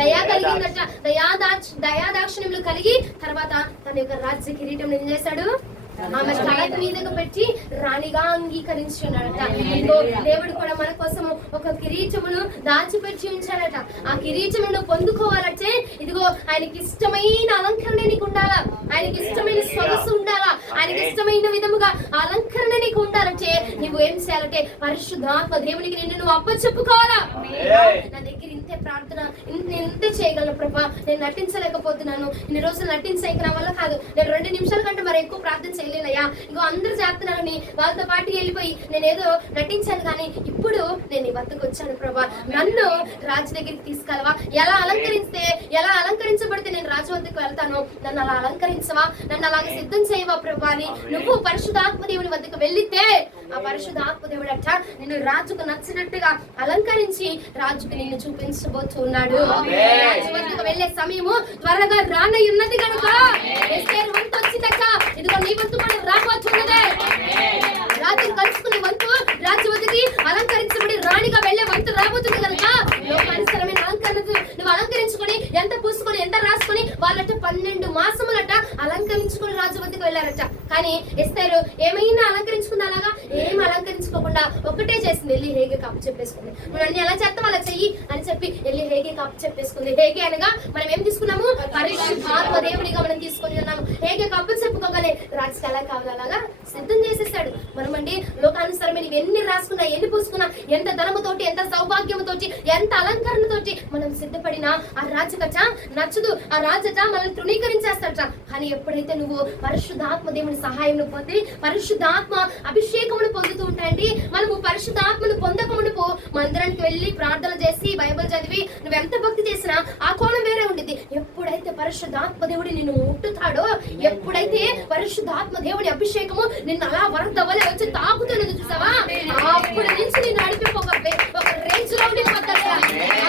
దయా కలిగిందట. దయాదాక్షిణ్యములు కలిగి తర్వాత తన యొక్క రాజ్య కిరీటం ఏం చేశాడు? ఆమె తల మీదకు పెట్టి రాణిగా అంగీకరించున్నాడట. ఇంకో దేవుడు కూడా మన కోసం ఒక కిరీటమును దాచిపెట్టి ఉంచాడట. ఆ కిరీటమును పొందుకోవాలంటే ఇదిగో ఆయనకి ఇష్టమైన అలంకరణ నీకు ఉండాలా, ఆయనకి ఇష్టమైన సొగసు ఉండాలా, ఆయనకి ఇష్టమైన విధముగా అలంకరణ నీకు ఉండాలంటే నువ్వు ఏం చేయాలంటే పరిశుద్ధాత్మ దేవునికి నువ్వు అప్పచెప్పుకోవాలా. నా దగ్గర ఇంతే ప్రార్థన, ఇంతే చేయగలను ప్రభా, నేను నటించలేకపోతున్నాను, ఇన్ని రోజులు నటించే నా వల్ల కాదు, నేను 2 నిమిషాల కంటే మరి ఎక్కువ ప్రార్థన చేయలేదు వెళ్ళినయ్యా, ఇంకో అందరూ చేస్తున్నారని వాళ్ళతో పాటు వెళ్ళిపోయి నేనేదో నటించాను, కానీ ఇప్పుడు నేను నీ వద్దకు వచ్చాను ప్రభా. నన్ను రాజు దగ్గరికి తీసుకెళ్ళవా? ఎలా అలంకరించబడితే నేను రాజు వద్దకు వెళ్తాను, నన్ను అలా అలంకరించవా, నన్ను అలాగే సిద్ధం చేయవా ప్రభా అని నువ్వు పరిశుద్ధాత్మ దేవుని వద్దకు వెళ్ళితే ఆ పరిశుద్ధాత్మ దేవుడు అట్ట నిన్ను రాజుకు నచ్చినట్టుగా అలంకరించి రాజుకు నిన్ను చూపించబోతున్నాడు. రాజు వద్దకు వెళ్లే సమయము త్వరగా రానయ్యున్నది కనుక ఎస్తేరు వంతు వచ్చిందట, ఇదిగో నీ వంతు కూడా రాబోతున్నదే. రాజును కలుసుకునే వంతు, రాజు వద్దకి అలంకరించబడి రాణిగా వెళ్లే వంతు రాబోతుంది కనుక లోకానుసరమైన అలంకరణ నువ్వు అలంకరించుకొని ఎంత పూసుకొని ఎంత రాసుకొని వాళ్ళట 12 మాసములట అలంకరించుకొని రాజు వద్దకు వెళ్ళారట. కానీ ఎస్తేరు ఏమైనా అలంకరించుకుంది, అలాగా ఏం అలంకరించుకోకుండా ఒకటే చేసింది, వెళ్ళి హేగే కాపు చెప్పేసుకుంది. నువ్వు అన్ని ఎలా చేస్తావు అలా చెయ్యి అని చెప్పి వెళ్ళి హేగే కాపు చెప్పేసుకుంది. హేగే అనగా మనం ఏం తీసుకున్నాము? పరిశుద్ధాత్మ దేవునిగా మనం తీసుకొని ఉన్నాము. హేగే కాపు చెప్పుకోగానే రాజుకి ఎలా కావాలి అలాగా సిద్ధం చేసేసాడు. మనమండి లోకానుసారమైన ఎన్ని రాసుకున్నా, ఎన్ని పూసుకున్నా, ఎంత ధనముతోటి, ఎంత సౌభాగ్యముతోటి, ఎంత అలంకరణతోటి మనం సిద్ధపడినా ఆ రాజుకట నచ్చదు. ఆ రాజట మనల్ని తృణీకరించేస్తాడట. కానీ ఎప్పుడైతే నువ్వు పరిశుద్ధాత్మ దేవుని సహాయం పొంది పరిశుద్ధాత్మ అభిషేకమును పొందుతూ ఉంటాయండి. మనము పరిశుద్ధాత్మను పొందకమునుపు మందిరానికి వెళ్ళి ప్రార్థన చేసి బైబిల్ చదివి నువ్వు ఎంత భక్తి చేసినా ఆ కోణం వేరే ఉండిద్ది. ఎప్పుడైతే పరిశుద్ధాత్మ దేవుడి నిన్ను ముట్టుతాడో, ఎప్పుడైతే పరిశుద్ధాత్మ దేవుడి అభిషేకము నిన్ను అలా వరద వలె వచ్చి తాకుతున్నది చూసావా, అప్పుడు నుంచి నేను నడిపిపోగలే ఒక రేంజ్ లో ఉండిపోతాడు.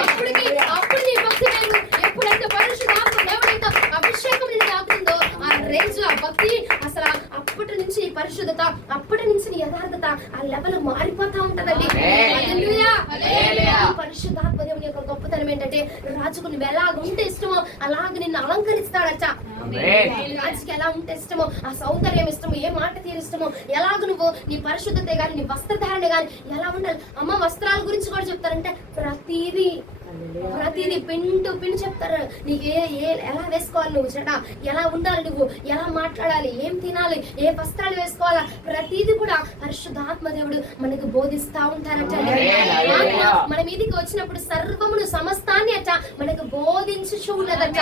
అప్పుడు నీ భక్తి వేరు. ఎప్పుడైతే పరిశుద్ధాత్మ దేవుడి అభిషేకం నిన్ను తాకుతుందో ఆ రేంజ్, ఆ భక్తి, అసలు అప్పటి నుంచి పరిశుద్ధత, అప్పటి నుంచి నీ యథార్థత ఆ లెవెల్ మారిపోతా ఉంటదండి. పరిశుద్ధాత్మ దేవుని యొక్క గొప్పతనం ఏంటంటే రాజుకు నువ్వు ఎలాగ ఉంటే ఇష్టమో అలాగ నిన్ను అలంకరిస్తాడట. రాజుకి ఎలా ఉంటే ఇష్టమో, ఆ సౌందర్యం ఇష్టమో, ఏ మాట తీరిష్టమో, ఎలాగ నువ్వు నీ పరిశుద్ధతే గాని నీ వస్త్రధారణ గాని ఎలా ఉండాలి. అమ్మ వస్త్రాల గురించి కూడా చెప్తారంటే ప్రతిదీ పిండి చెప్తారు. నీకు ఎలా వేసుకోవాలి, నువ్వు చెడ ఎలా ఉండాలి, నువ్వు ఎలా మాట్లాడాలి, ఏం తినాలి, ఏ వస్త్రాలు వేసుకోవాలా, ప్రతిదీ కూడా పరిశుద్ధాత్మ దేవుడు మనకు బోధిస్తా ఉంటారట. మన మీదికి వచ్చినప్పుడు సర్వమును సమస్తాన్ని అట మనకు బోధించుచు ఉన్నదట.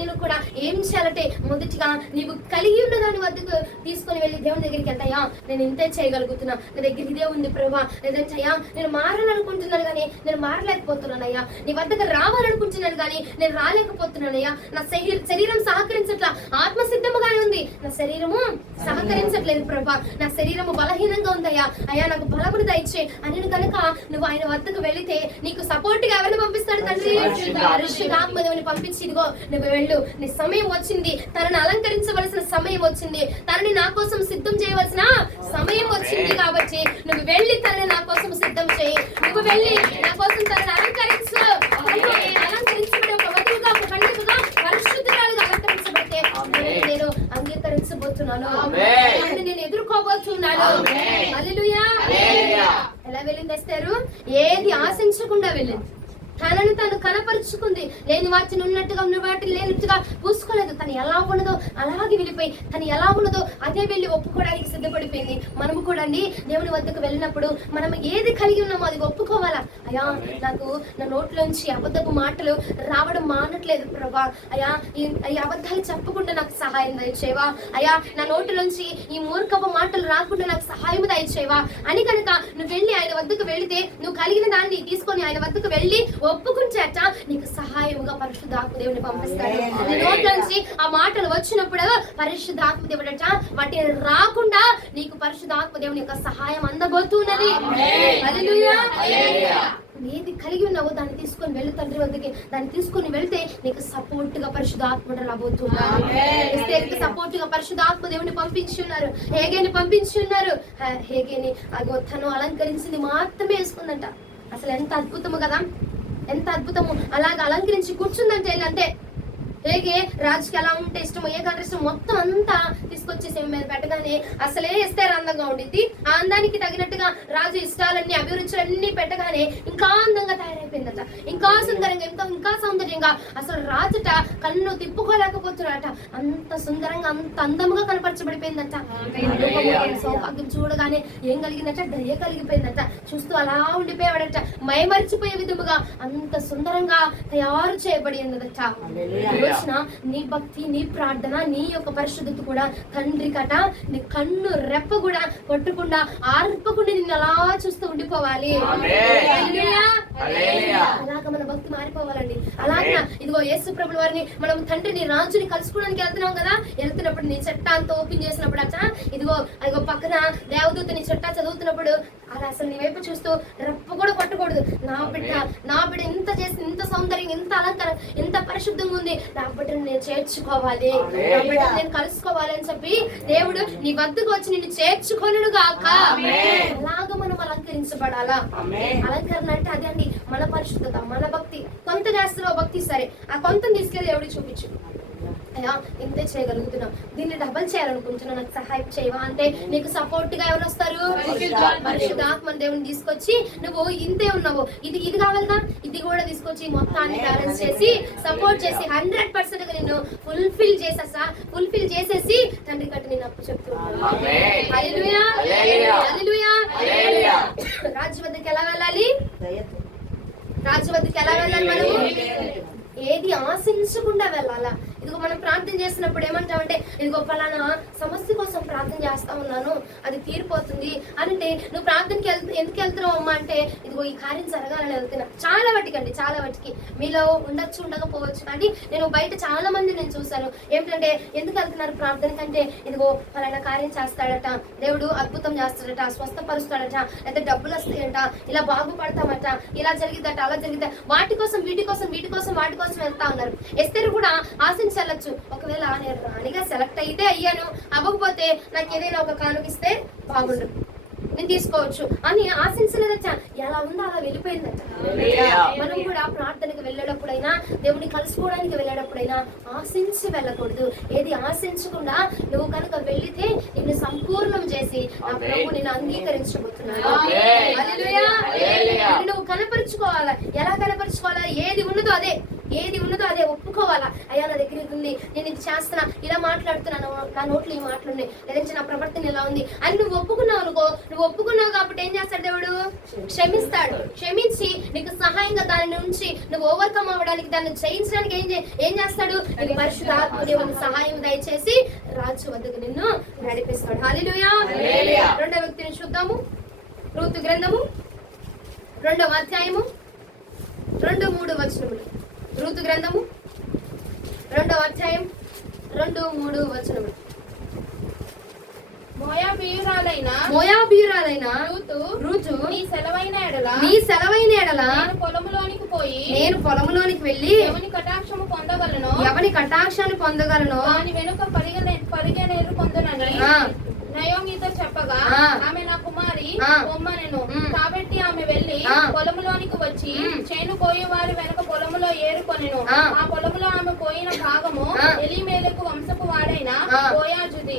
నేను కూడా ఏం చేయాలంటే మొదటిగా నీవు కలిగి ఉన్న దాని వద్దకు తీసుకొని వెళ్ళి దేవుని దగ్గరికి వెళ్తాయా, నేను ఇంతే చేయగలుగుతున్నా, నా దగ్గర ఇదే ఉంది ప్రభా, లేదంటే అయ్యా నేను మారాలనుకుంటున్నాను కానీ నేను మారలేకపోతున్నానయ్యా, నీ వద్దకు రావాలనుకుంటున్నాను కానీ నేను రాలేకపోతున్నానయ్యా, నా శరీరం సహకరించట్లా, ఆత్మ సిద్ధముగానే ఉంది, నా శరీరము సహకరించట్లేదు ప్రభా, నా శరీరము బలహీనంగా ఉందయ్యా, అయ్యా నాకు బలమును దయచే అని కనుక నువ్వు ఆయన వద్దకు వెళితే నీకు సపోర్ట్ గా ఎవరిని పంపిస్తాడు? తండ్రి పరిశుద్ధాత్మ దేవుని పంపించి ఇదిగో నువ్వు వెళ్ళు, నీ సమయం వచ్చింది, తనని అలంకరించవలసిన సమయం వచ్చింది, తనని నా కోసం సిద్ధం చేయవలసిన సమయం వచ్చింది కాబట్టి నువ్వు వెళ్ళి తనని నా కోసం సిద్ధం చేయి, నువ్వు వెళ్ళి నా కోసం తనని అలంకరించబడి ఒక వధువుగా, ఒక కన్యకగా, పరిశుద్ధురాలుగా అలంకరించబడితే నేను అంగీకరించబోతున్నాను, నేను ఎదుర్కోబోతున్నాను. హల్లెలూయా. ఎలా వెళ్ళింది ఎస్తేరు? ఏది ఆశించకుండా వెళ్ళింది, తనను తను కనపరుచుకుంది, లేని వాటిని ఉన్నట్టుగా ఉన్న వాటిని లేనట్టుగా పూసుకోలేదు. తను ఎలా ఉన్నదో అలాగే వెళ్ళిపోయి, తను ఎలా ఉన్నదో అదే వెళ్ళి ఒప్పుకోవడానికి సిద్ధపడిపోయింది. మనము కూడా అండి దేవుని వద్దకు వెళ్ళినప్పుడు మనం ఏది కలిగి ఉన్నామో అది ఒప్పుకోవాలా. అయ్యా నాకు నా నోట్లోంచి అబద్ధపు మాటలు రావడం మానట్లేదు ప్రభా, అయ్యా ఈ అబద్ధాలు చెప్పకుండా నాకు సహాయం దయచేవా, అయ్యా నా నోటిలోంచి ఈ మూర్ఖపు మాటలు రాకుండా నాకు సహాయం దయచేవా అని కనుక నువ్వు వెళ్ళి ఆయన వద్దకు వెళితే, నువ్వు కలిగిన దాన్ని తీసుకొని ఆయన వద్దకు వెళ్ళి ఒప్పుకుంటేట నీకు సహాయముగా పరిశుద్ధాత్మ దేవుని పంపిస్తాడు. నీ నోట్లోంచి ఆ మాటలు వచ్చినప్పుడు పరిశుద్ధాత్మ దేవుడట వాటిని రాకుండా నీకు పరిశుద్ధాత్మ దేవుని యొక్క సహాయం అందబోతున్నది. హల్లెలూయా. ఏది కలిగి ఉన్నావో దాన్ని తీసుకొని వెళ్ళు తండ్రి వద్దకి, దాన్ని తీసుకొని వెళ్తే నీకు సపోర్ట్ గా పరిశుద్ధాత్ముడు రాబోతున్నారు. సపోర్ట్ గా పరిశుద్ధాత్మ దేవుని పంపించి ఉన్నారు, హేగేని పంపించి ఉన్నారు. హేగేని అగో తను అలంకరించింది మాత్రమే వేసుకుందంట. అసలు ఎంత అద్భుతము కదా, ఎంత అద్భుతము. అలాగా అలంకరించి కూర్చుందంటే అంటే హేగే రాజుకి ఎలా ఉంటే ఇష్టమో, ఏ కలర్ ఇష్టం మొత్తం అంతా తీసుకొచ్చేసి మీద పెట్టగానే అసలే ఎస్తేరు అందంగా ఉండిద్ది. ఆ అందానికి తగినట్టుగా రాజు ఇష్టాలన్నీ అభిరుచులన్నీ పెట్టగానే ఇంకా అందంగా తయారైపోయిందట, ఇంకా సుందరంగా, ఇంకా సౌందర్యంగా. అసలు రాజుట కన్ను తిప్పుకోలేకపోతున్నాడట, అంత సుందరంగా అంత అందముగా కనపరచబడిపోయిందట. సౌభాగ్యం చూడగానే ఏం కలిగిందట, దయ కలిగిపోయిందట. చూస్తూ అలా ఉండిపోయాడట, మైమరిచిపోయే విధముగా అంత సుందరంగా తయారు చేయబడి ఉన్నదట. నీ భక్తి, నీ ప్రార్థన, నీ యొక్క పరిశుద్ధత కూడా తండ్రి కట నీ కన్ను రెప్ప కూడా కొట్టకుండా ఆర్పకుండా నిన్ను అలా చూస్తూ ఉండిపోవాలి. అలాగా మన భక్తి మారిపోవాలండి. అలాగా ఇదిగో యేసు ప్రభుల వారిని మనం తండ్రిని రాజుని కలుసుకోవడానికి వెళ్తున్నాం కదా, వెళ్తున్నప్పుడు నీ చట్టా అంతా ఓపెన్ చేసినప్పుడు అట ఇదిగో అదిగో పక్కన దేవదూత నీ చట్టా చదువుతున్నప్పుడు అలా అసలు నీ వైపు చూస్తూ రెప్ప కూడా పట్టకూడదు. నా బిడ్డ ఇంత చేసి ఇంత సౌందర్యం ఇంత అలంకారం ఇంత పరిశుద్ధంగా ఉంది, నా బిడ్డను నేను చేర్చుకోవాలి, నా బిడ్డను నేను కలుసుకోవాలి అని చెప్పి దేవుడు నీ వద్దకు వచ్చి నిన్ను చేర్చుకొనుడు గాక. అలాగా మనం అలంకరించబడాలా. అలంకరణ అంటే అదే అండి, మన పరిశుద్ధత, మన భక్తి. కొంత చేస్తున్నావు భక్తి, సరే ఆ కొంత తీసుకెళ్ళి దేవుడికి చూపించు. అయ్యా ఇంతే చేయగలుగుతున్నావు, దీన్ని డబల్ చేయాలనుకుంటున్నా, నాకు సహాయం చేయవా అంటే నీకు సపోర్ట్ గా ఎవరు వస్తారు? పరిశుద్ధాత్మ దేవుని తీసుకొచ్చి నువ్వు ఇంతే ఉన్నావు, ఇది కావాలిగా, ఇది కూడా తీసుకొచ్చి మొత్తాన్ని బ్యాలెన్స్ చేసి సపోర్ట్ చేసి 100% గా నిన్ను ఫుల్ఫిల్ చేసేసి తండ్రి కట్టి నేను అప్పు చెప్తున్నాను. హల్లెలూయా, హల్లెలూయా. రాజు వద్దకు ఎలా వెళ్ళాలి? రాజు వద్దకు ఎలా వెళ్ళాలి? మనము ఏది ఆశించకుండా వెళ్ళాలా. ఇదిగో మనం ప్రార్థన చేసినప్పుడు ఏమంటామంటే ఇదిగో పలానా సమస్య కోసం ప్రార్థన చేస్తా ఉన్నాను, అది తీరిపోతుంది అంటే నువ్వు ప్రార్థనకి ఎందుకు వెళ్తున్నావు అమ్మా అంటే ఇదిగో ఈ కార్యం జరగాలని వెళ్తున్నా. చాలా వాటికి మీలో ఉండకపోవచ్చు, కానీ నేను బయట చాలా మంది నేను చూశాను. ఏమిటంటే ఎందుకు వెళ్తున్నారు ప్రార్థన కంటే ఇదిగో పలానా కార్యం చేస్తాడట, దేవుడు అద్భుతం చేస్తాడట, స్వస్థపరుస్తాడట, లేదా డబ్బులు వస్తాయట, ఇలా బాగుపడతామట, ఇలా జరిగిద్దట, అలా జరిగిద్దా, వాటి కోసం వాటి కోసం వెళ్తా ఉన్నారు. ఎస్తేరు కూడా ఆశించవచ్చు, ఒకవేళ నేను రాణిగా సెలెక్ట్ అయితే అయ్యాను, అవ్వకపోతే నాకు ఏదైనా ఒక కానుకిస్తే బాగుండు, నేను తీసుకోవచ్చు అని ఆశించలేదట. ఎలా ఉందో అలా వెళ్ళిపోయిందట. మనం కూడా ప్రార్థనకు వెళ్ళేటప్పుడైనా దేవుని కలుసుకోవడానికి వెళ్ళేటప్పుడైనా ఆశించి వెళ్ళకూడదు. ఏది ఆశించకుండా నువ్వు కనుక వెళ్లితే నిన్ను సంపూర్ణం చేసి ఆ ప్రభు నిన్ను అంగీకరించబోతున్నాడు. నువ్వు కనపరుచుకోవాలా. ఎలా కనపరుచుకోవాలా? ఏది ఉన్నదో అదే ఒప్పుకోవాలా. అయ్యా నా దగ్గర ఇది ఉంది, నేను ఇది చేస్తున్నా, ఇలా మాట్లాడుతున్నాను, నా నోట్లో ఈ మాటలున్నాయి, లేదంటే నా ప్రవర్తన ఇలా ఉంది అని నువ్వు ఒప్పుకున్నావు కాబట్టి ఏం చేస్తాడు దేవుడు? క్షమిస్తాడు. క్షమించి నీకు సహాయంగా దాని నుంచి నువ్వు ఓవర్కమ్ అవ్వడానికి, దాన్ని జయించడానికి ఏం చేస్తాడు? నీకు పరిశుద్ధాత్మ దేవుని సహాయం దయచేసి రాజు వద్దకు నిన్ను నడిపిస్తాడు. హల్లెలూయా. రెండవ వ్యక్తిని చూద్దాము. రూతు గ్రంథము 2వ అధ్యాయము 2-3 వచనములు. రూతు గ్రంథము 2వ అధ్యాయం 2-3 వచనములు. మోయాబీయురాలైన రూతు నీ సెలవైన ఎడల నేను పొలములోనికి వెళ్ళి ఎవని కటాక్షాన్ని పొందగలను దాని వెనుక పరిగెనేరు పొందునని నయోమితో చెప్పగా ఆమె నా కుమారి బొమ్మనెను. కాబట్టి ఆమె వెళ్లి పొలములోనికి వచ్చి చేను కోయి వారి వెనుక పొలములో ఏరుకొనెను. ఆ పొలములో ఆమె పోయిన భాగము ఎలీమెలెకు వంశపు వాడైన బోయాజుది.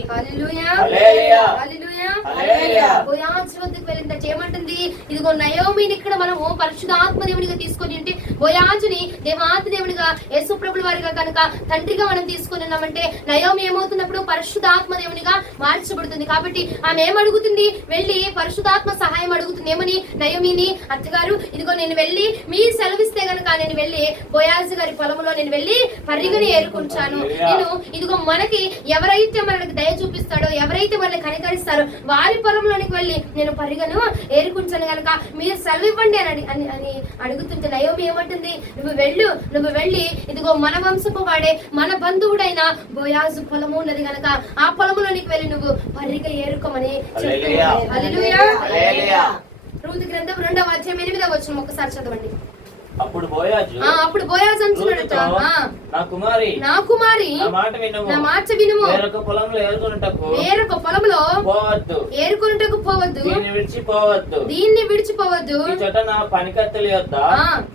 బోయాజు వద్దకు వెళ్ళిందట. ఏమంటుంది? ఇదిగో నయోమిని ఇక్కడ మనము పరిశుద్ధాత్మ దేవునిగా తీసుకొని ఉంటే, బోయాజుని దేవాతి దేవునిగా యేసు ప్రభుల వారిగా కనుక తండ్రిగా మనం తీసుకొని ఉన్నామంటే, నయోమి ఏమవుతున్నప్పుడు పరిశుద్ధాత్మ దేవునిగా మార్చబడుతుంది. కాబట్టి ఆమె ఏమడుగుతుంది? వెళ్ళి పరిశుద్ధాత్మ సహాయం అడుగుతుంది. ఏమని? నయోమిని, అత్తగారు ఇదిగో నేను వెళ్ళి మీరు సెలవిస్తే గనక నేను వెళ్ళి బోయాజు గారి పొలంలో నేను వెళ్ళి పరిగని ఏరుకుంటాను. నేను ఇదిగో మనకి ఎవరైతే మనకి దయ చూపిస్తాడో, ఎవరైతే మనల్ని కనికరిస్తారో వారి పొలంలోనికి వెళ్ళి నేను పరిగను ఏరుకుంటాను గనక మీరు సెలవివ్వండి అని అడుగుతుంటే నయోమి ఏమంటుంది? నువ్వు వెళ్ళి ఇదిగో మన వంశపు వాడే మన బంధువుడైన బోయాజు పొలము ఉన్నది గనక ఆ పొలంలోనికి వెళ్ళి నువ్వు పరిగ ఏరుకోమని చెప్తుంది. హల్లెలూయా. రూతు గ్రంథం 2వ అధ్యాయం 8వ వచనం ఒకసారి చదవండి. అప్పుడు బోయాజు అంటున్నాడట, నా కుమారి నా మాట వినుము, వేరొక పొలంలో ఏరుకొనుటకు పోవద్దు, దీన్ని విడిచిపోవద్దు. నా పనికత్తెల యొద్ద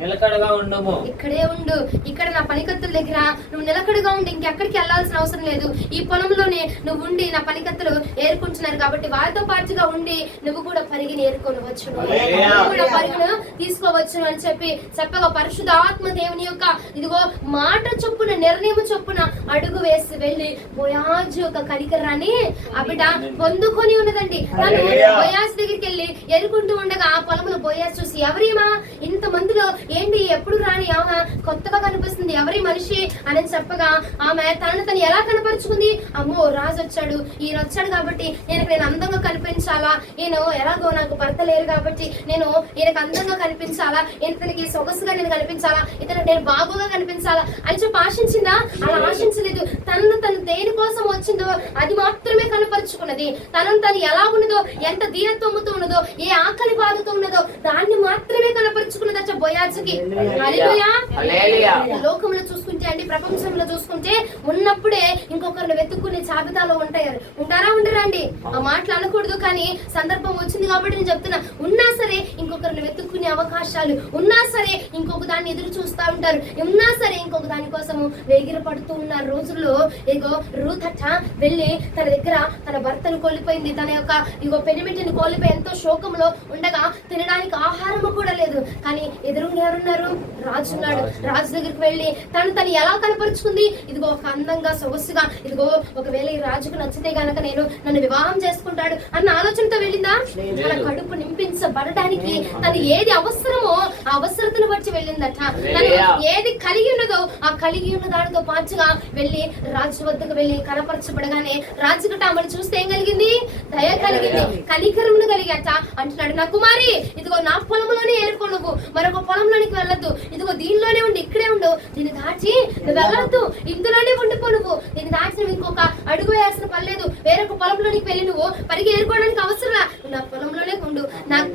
నిలకడగా ఉండము. ఇక్కడే ఉండు. ఇక్కడ నా పనికత్తెల దగ్గర నువ్వు నిలకడగా ఉండి ఇంకెక్కడికి వెళ్లాల్సిన అవసరం లేదు. ఈ పొలంలోనే నువ్వు ఉండి నా పనికత్తెలు ఏరుకుంటున్నారు కాబట్టి వారితో పాటుగా ఉండి నువ్వు కూడా పరిగిని ఏరుకోవచ్చు, నువ్వు కూడా పరిగను తీసుకోవచ్చు. వచ్చును అని చెప్పి చెప్పగా పరిశుద్ధాత్మ దేవుని యొక్క ఇదిగో మాట చొప్పున నిర్ణయం చొప్పున అడుగు వేసి వెళ్ళి బోయాజు యొక్క కనికరాన్ని ఆ బిడ్డ పొందుకొని ఉన్నదండి. తను బోయాజు దగ్గరికి వెళ్ళి ఎరుకుంటూ ఉండగా ఆ పొలంలో బోయాజు చూసి ఎవరీమా ఇంత మందిలో ఏంటి ఎప్పుడు రాని ఆమె కొత్తగా కనిపిస్తుంది, ఎవరి మనిషి అని చెప్పగా ఆమె తను ఎలా కనపరుచుకుంది, అమ్మో రాజు వచ్చాడు, ఈయన వచ్చాడు కాబట్టి నేను అందంగా కనిపించాలా, నేను ఎలాగో నాకు భర్త లేరు కాబట్టి నేను ఈయనకు అందంగా కనిపించాలా, ఇతనికి సొగసుగా నేను కనిపించాలా, ఇతను నేను బాగుగా కనిపించాలా అని చెప్పి ఆశించిందా? అలా ఆశించలేదు. తను దేని కోసం వచ్చిందో అది మాత్రమే కనపరుచుకున్నది. తను ఎలా ఉన్నదో, ఎంత దీనత్వముతో ఉన్నదో, ఏ ఆకలి బాధతో ఉన్నదో దాన్ని మాత్రమే కనపరుచుకున్నది అచ్చ బోయాజుకి. హల్లెలూయా. లోకంలో చూసుకుంటే అండి, ప్రపంచంలో చూసుకుంటే ఉన్నప్పుడే ఇంకొకరిని వెతుక్కునే జాబితాలో ఉంటారా ఉండరా అండి? ఆ మాటలు అనకూడదు, కానీ సందర్భం వచ్చింది కాబట్టి నేను చెప్తున్నా. ఉన్నా సరే ఇంకొకరిని వెతుక్కునే అవకాశాలు, ఉన్నా సరే ఇంకొక దాన్ని ఎదురు చూస్తూ ఉంటారు, ఉన్నా సరే ఇంకొక దాని కోసము వేగిర పడుతూ ఉన్న రోజుల్లో ఇగో రూత్ అట్ట వెళ్ళి తన దగ్గర తన భర్తను కోల్పోయింది, తన యొక్క ఇగో పెనిమిటిని కోల్పోయి ఎంతో శోకంలో ఉండగా తినడానికి ఆహారము కూడా లేదు. కానీ ఎదురుగా ఎవరున్నారు? రాజు ఉన్నాడు. రాజు దగ్గరికి వెళ్ళి తను ఎలా కనపరుచుకుంది? ఇదిగో ఒక అందంగా సొగసుగా, ఇదిగో ఒకవేళ ఈ రాజుకు నచ్చితే గనక నన్ను వివాహం చేసుకుంటాడు అన్న ఆలోచనతో వెళ్ళిందా? తన కడుపు నింపించబడడానికి తను ఏది అవసరమో ఆ అవసరతను బట్టి వెళ్ళిందట. తను ఏది కలిగి ఉన్నదో ఆ కలిగి ఉన్న దానితో పాటుగా వెళ్ళి రాజు వద్దకు వెళ్ళి కనపరచబడగానే రాజు గట్ట ఆమెను చూస్తే ఏం కలిగింది? దయ కలిగింది, కనికరమును కలిగట. అంటున్నాడు, నా కుమారి ఇదిగో నా పొలంలోనే ఏరుకో, నువ్వు మరొక పొలంలోనికి వెళ్ళొద్దు, ఇదిగో దీనిలోనే ఉండి ఇక్కడే ఉండు, దీన్ని దాచి నువ్వు వెళ్ళొద్దు, ఇందులోనే ఉండిపో, నువ్వు దీన్ని దాచి నువ్వు ఇంకొక అడుగు వేయాల్సిన పని లేదు, వేరొక పొలంలోనికి వెళ్ళి నువ్వు పరిగి ఏరుకోవడానికి అవసరం, నా పొలంలోనే ఉండు,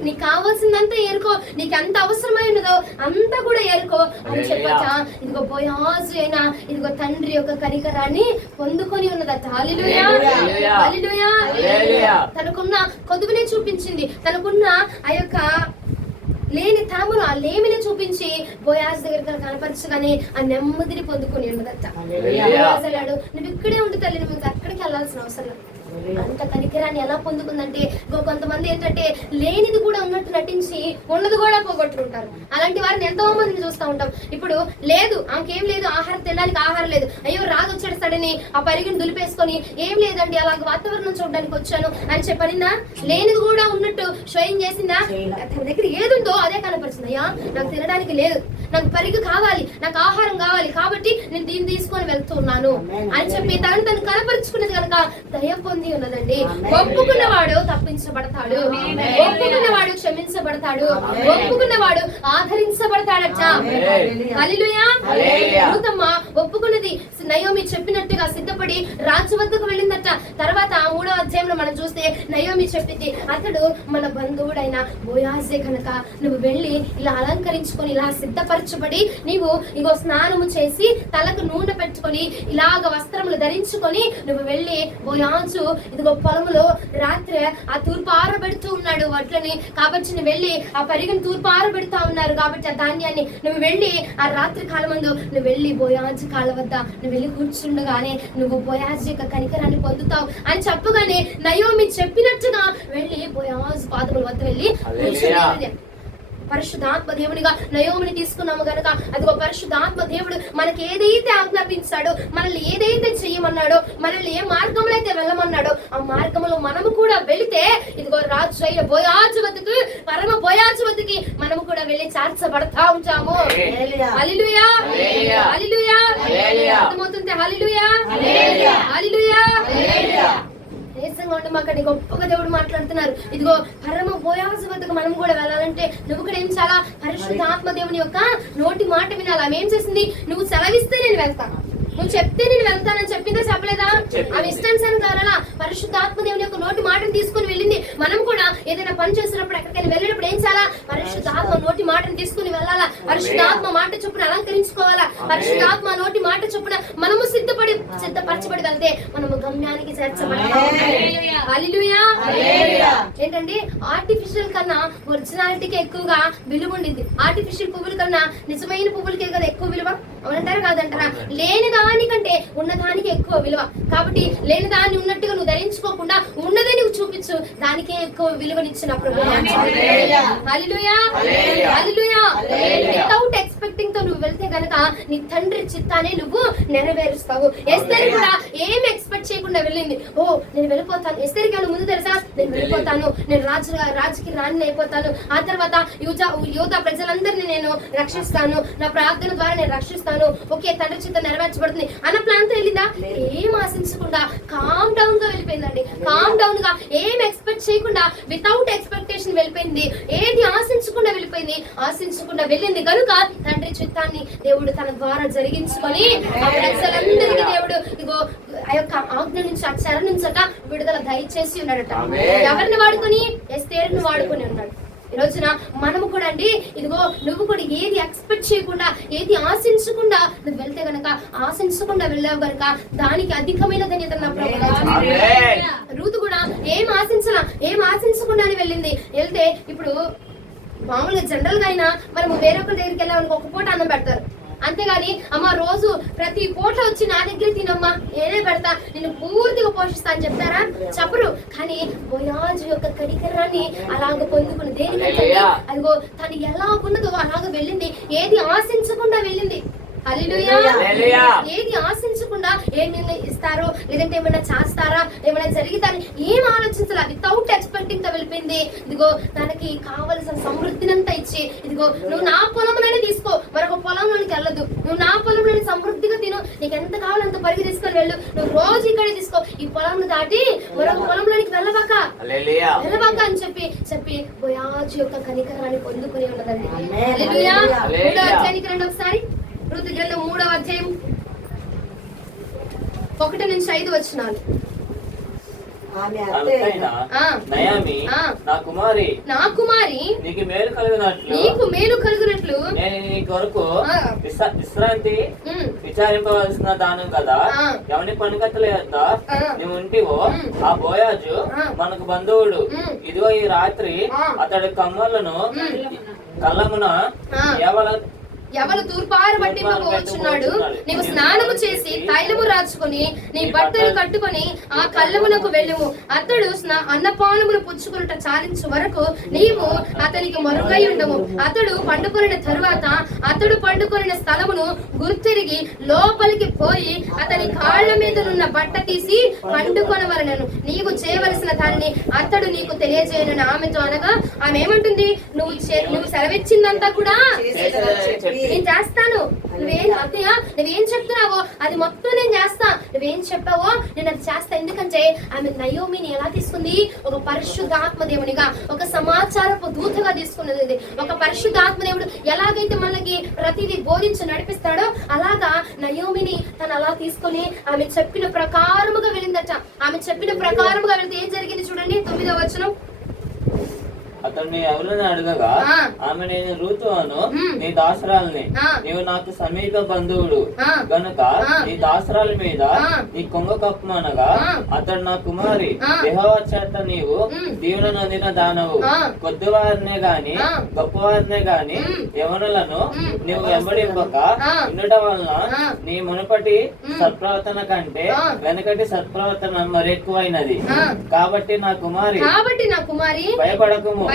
నీకు కావాల్సిందంతా ఏరుకో, నీకు ఎంత అవసరమై ఉన్నదో అంతా కూడా ఏరుకో అని చెప్పట. ఇదిగో బోయాజు అయినా ఇదిగో తండ్రి యొక్క కనికరాన్ని పొందుకొని ఉన్నదట. హల్లెలూయా, హల్లెలూయా. తనకున్న కొదువునే చూపించింది, తనకున్న ఆ యొక్క లేని తనమును ఆ లేమిని చూపించి బోయాజు దగ్గర కనపరచగానే ఆ నెమ్మదిని పొందుకొని ఉన్నదట. బోయాజు నువ్వు ఇక్కడే ఉండి తల్లి, నువ్వు అక్కడికి వెళ్ళాల్సిన అవసరం. అంత కనికరాన్ని ఎలా పొందుకుందంటే కొంతమంది ఏంటంటే లేనిది కూడా ఉన్నట్టు నటించి ఉన్నది కూడా పోగొట్టుకుంటారు. అలాంటి వారిని ఎంతో మందిని చూస్తూ ఉంటాం. ఇప్పుడు లేదు, ఆమెకేం లేదు, ఆహారం తినడానికి ఆహారం లేదు, అయ్యో రాజు వచ్చేస్తాడని ఆ పరిగిని దులిపేసుకొని ఏం లేదండి అలాగ వాతావరణం చూడడానికి వచ్చాను అని చెప్పనిందా? లేనిది కూడా ఉన్నట్టు స్వయం చేసిందా? తన దగ్గర ఏది ఉందో అదే కనపరిచింది. అయ్యా నాకు తినడానికి లేదు, నాకు పరిగి కావాలి, నాకు ఆహారం కావాలి, కాబట్టి నేను దీన్ని తీసుకొని వెళ్తున్నాను అని చెప్పి తను కనపరుచుకున్నది కనుక దయ పొంది ఉన్నదండి. ఒప్పుకున్నవాడు తప్పించబడతాడు, ఒప్పుకున్నవాడు క్షమించబడతాడు, ఒప్పుకున్నవాడు ఆదరించబడతాడట. హల్లెలూయా. అద్భుతమ్మ ఒప్పుకున్నది. నయోమి చెప్పినట్టుగా సిద్ధపడి రాజు వద్దకు వెళ్ళిందట. తర్వాత 3వ అధ్యాయంలో మనం చూస్తే నయోమి చెప్పింది, అతడు మన బంధువుడైన బోయాజే కనుక నువ్వు వెళ్ళి ఇలా అలంకరించుకొని ఇలా సిద్ధపరచబడి నీవు ఇగో స్నానము చేసి తలకు నూనె పెట్టుకొని ఇలాగ వస్త్రములు ధరించుకొని నువ్వు వెళ్ళి బోయాజు ఇదిగో పొలములో రాత్రి ఆ తూర్పు ఆరబెడుతూ ఉన్నాడు వడ్లని, కాబట్టి నువ్వు వెళ్ళి ఆ పరిగిని తూర్పు ఆరబెడతా ఉన్నారు కాబట్టి ఆ ధాన్యాన్ని నువ్వు వెళ్ళి ఆ రాత్రి కాలమందు నువ్వు వెళ్ళి బోయాజు కాళ్ళ వద్ద నువ్వు వెళ్ళి కూర్చుండగానే నువ్వు బోయాజు యొక్క కనికరాన్ని పొందుతావు అని చెప్పగానే నయోమి చెప్పినట్టుగా వెళ్ళి బోయాజు పాదముల వద్ద వెళ్ళి కూర్చుని పరిశుద్ధాత్మ దేవునిగా నయోమిని తీసుకున్నాము గనక అదిగో పరిశుద్ధాత్మ దేవుడు మనకి ఏదైతే ఆజ్ఞాపించాడో, మనల్ని ఏదైతే చెయ్యమన్నాడో, మనల్ని ఏ మార్గంలో అయితే వెళ్ళమన్నాడో ఆ మార్గంలో మనము కూడా వెళితే ఇదిగో రాజు అయిన బోయాజు వద్దకు, పరమ బోయాజు వద్దకి మనము కూడా వెళ్ళి చేర్చబడతా ఉంటాము. హల్లెలూయా, హల్లెలూయా. అర్థమవుతుంది? హల్లెలూయా, హల్లెలూయా. దేశంగా ఉండి మాకు గొప్పగా దేవుడు మాట్లాడుతున్నారు. ఇదిగో పరమ బోయాజు వద్దకు మనం కూడా వెళ్ళాలంటే నువ్వు కూడా ఏం చాలా పరిశుద్ధాత్మ దేవుని యొక్క నోటి మాట వినాలి. ఆమె ఏం చేసింది? నువ్వు సెలవిస్తే నేను వెళ్తాను, నువ్వు చెప్తే నేను వెళ్తానని చెప్పిందా చెప్పలేదా? ఆమె ఇష్టానుసారం కావాలా పరిశుద్ధాత్మ దేవుని యొక్క నోటి మాటను తీసుకుని వెళ్ళింది. మనం కూడా ఏదైనా పని చేసినప్పుడు ఎక్కడికైనా వెళ్ళినప్పుడు ఏం చేయాలా? పరిశుద్ధాత్మ నోటి మాటను తీసుకుని వెళ్ళాలా, పరిశుద్ధాత్మ మాట చొప్పున అలంకరించుకోవాలా, పరిశుద్ధాత్మ నోటి మాట చొప్పున మనము సిద్ధపరచబడి వెళ్తే మనము గమ్యానికి చేర్చబడతాం. హల్లెలూయా. ఏంటండి ఆర్టిఫిషియల్ కన్నా ఒరిజినాలిటీకి ఎక్కువగా విలువ ఉండింది. ఆర్టిఫిషియల్ పువ్వుల కన్నా నిజమైన పువ్వులకే కదా ఎక్కువ విలువ, అవునంటారా కాదంటారా? లేని దానికంటే ఉన్నదానికి ఎక్కువ విలువ. కాబట్టి లేని దాన్ని ఉన్నట్టుగా నువ్వు ధరించుకోకుండా ఉన్నదే నువ్వు చూపించు, దానికే ఎక్కువ విలువనిచ్చినప్పుడు. హల్లెలూయా, హల్లెలూయా. వితౌట్ ఎక్స్పెక్టింగ్ తో నువ్వు వెళ్తే గనక నీ తండ్రి చిత్తాన్ని నువ్వు నెరవేరుస్తావు. ఎస్తేరు కూడా ఏం ఎక్స్పెక్ట్ చేయకుండా వెళ్ళింది. ఓ నేను వెళ్ళిపోతాను. ఎస్తేరుకి ఏమైనా ముందు తెలుసా? నేను వెళ్ళిపోతాను, నేను రాజుకి రాణి అయిపోతాను, ఆ తర్వాత యూదా ప్రజలందరినీ నేను రక్షిస్తాను, నా ప్రార్థన ద్వారా నేను రక్షిస్తాను, ఓకే తండ్రి చిత్తం నెరవేర్చబడుతుంది అన్న ప్లాన్ తో వెళ్ళిందా? ఏం ఆశించకుండా కామ్ డౌన్ గా వెళ్ళిపోయిందండి. కామ్ డౌన్ గా ఏం ఎక్స్పెక్ట్ చేయకుండా వితౌట్ ఎక్స్పెక్టేషన్ వెళ్ళిపోయింది. ఏది ఆశించకుండా వెళ్ళిపోయింది. ఆశించకుండా వెళ్ళింది కనుక తండ్రి చిత్తాన్ని దేవుడు తన ద్వారా జరిగించుకొని ఆ ప్రజలందరికీ దేవుడు ఇగో ఆ యొక్క ఆజ్ఞ నుంచి ఆ చెర నుంచట విడుదల దయచేసి ఉన్నాడట. ఎవరిని వాడుకొని? ఎస్తేరుని వాడుకొని ఉన్నాడు. ఈ రోజున మనము కూడా అండి ఇదిగో నువ్వు కూడా ఏది ఎక్స్పెక్ట్ చేయకుండా ఏది ఆశించకుండా నువ్వు వెళ్తే గనక ఆశించకుండా వెళ్ళావు గనక దానికి అధికమైన ధన్యత నా ప్రభువు. రూతు కూడా ఏం ఆశించకుండానే వెళ్ళింది. వెళ్తే ఇప్పుడు మామూలుగా జనరల్ గా అయినా మనము వేరొకరి దగ్గరికి వెళ్ళామనుకో ఒక పూట అన్నం పెడతారు, అంతేగాని అమ్మ రోజు ప్రతి పూట వచ్చి నా దగ్గర తినమ్మా నేనే పెడతా నిన్ను పూర్తిగా పోషిస్తా అని చెప్తారా? చెప్పరు. కానీ బోయాజు యొక్క కనికరాన్ని అలాగ పొందుకుని దేనికంటే అదిగో తను ఎలా ఉన్నదో అలాగ వెళ్ళింది. ఏది ఆశించకుండా వెళ్ళింది. హల్లెలూయా. ఏది ఆశించకుండా ఏమైనా ఇస్తారో లేదంటే ఏమైనా చేస్తారా ఏమైనా జరిగితే ఏం ఆలోచించాలా వితౌట్ ఎక్స్పెక్టింగ్ తో వెళ్ళిపోయింది. ఇదిగో తనకి కావలసిన సమృద్ధినంతా ఇచ్చి ఇదిగో నువ్వు నా పొలంలోనే తీసుకో, మరొక పొలంలోనికి వెళ్ళదు, నువ్వు నా పొలంలోని సమృద్ధిగా తిను, నీకు ఎంత కావాలంత పరిగి తీసుకొని వెళ్ళు, నువ్వు రోజు ఇక్కడే తీసుకో, ఈ పొలం దాటి మరొక పొలంలోనికి వెళ్ళబాక అని చెప్పి బోయాజు యొక్క కనికరాన్ని పొందుకుని ఉన్నదండి. హల్లెలూయా. కనికరండి ఒకసారి ఋతు గ్రంథం 3వ అధ్యాయం 1 నుంచి 5 వచనాలు. నా కుమారి నీకు మేలు కలుగునట్లు నేను నీ కొరకు విశ్రాంతి విచారింపవలసిన దానం కదా ఎవరి పనికట్టలేదా నువ్వు ఉంటివో ఆ బోయాజు మనకు బంధువుడు. ఇదిగో ఈ రాత్రి అతడి కళ్ళమున ఎవరు తూర్పారు పట్టింపబోచున్నాడు. నీవు స్నానము చేసి తైలము రాచుకొని నీ బట్టలు కట్టుకొని ఆ కళ్ళమునకు వెళ్ళుము. అతడు అన్నపానములు పుచ్చుకున్నట చాలించు వరకు నీవు అతనికి మరుగై ఉండము. అతడు పండుకొనిన తరువాత అతడు పండుకొనిన స్థలమును గుర్తిరిగి లోపలికి పోయి అతని కాళ్ల మీదనున్న బట్ట తీసి పండుకొనవలెను. నీవు చేయవలసిన దానిని అతడు నీకు తెలియజేయను ఆమెతో అనగా ఆమె ఏమంటుంది? నువ్వు సెలవిచ్చిందంతా కూడా నేను చేస్తాను. నువ్వేం చెప్తున్నావో అది మొత్తం నేను చేస్తా. నువ్వేం చెప్పావో నేను అది చేస్తా. ఎందుకంటే ఆమె నయోమిని ఎలా తీసుకుంది? ఒక పరిశుద్ధాత్మ దేవునిగా, ఒక సమాచారపు దూతగా తీసుకున్నది. ఒక పరిశుద్ధాత్మ దేవుడు ఎలాగైతే మనకి ప్రతిదీ బోధించి నడిపిస్తాడో అలాగా నయోమిని తను అలా తీసుకొని ఆమె చెప్పిన ప్రకారముగా వెళ్ళిందట. ఆమె చెప్పిన ప్రకారముగా వెళ్తే ఏం జరిగింది చూడండి 9వ వచనం. అతన్ని ఎవరిని అడగగా ఆమె నేను రూతు అను నీ దాసరాలని, నీవు నాకు సమీప బంధువుడు గనుక నీ దాసరాల మీద నీ కొంగ కప్పమనగా అతడు నా కుమారి యెహోవా చేత నీవు దీవెన నొందిన దానవు. కొద్దివారినే గాని గొప్పవారినే గాని యవనులను నీవు వెంబడింపక ఉండట వలన నీ మునుపటి సత్ప్రవర్తన కంటే వెనకటి సత్ప్రవర్తన మరెక్కువైనది. కాబట్టి నా కుమారి భయపడకుము,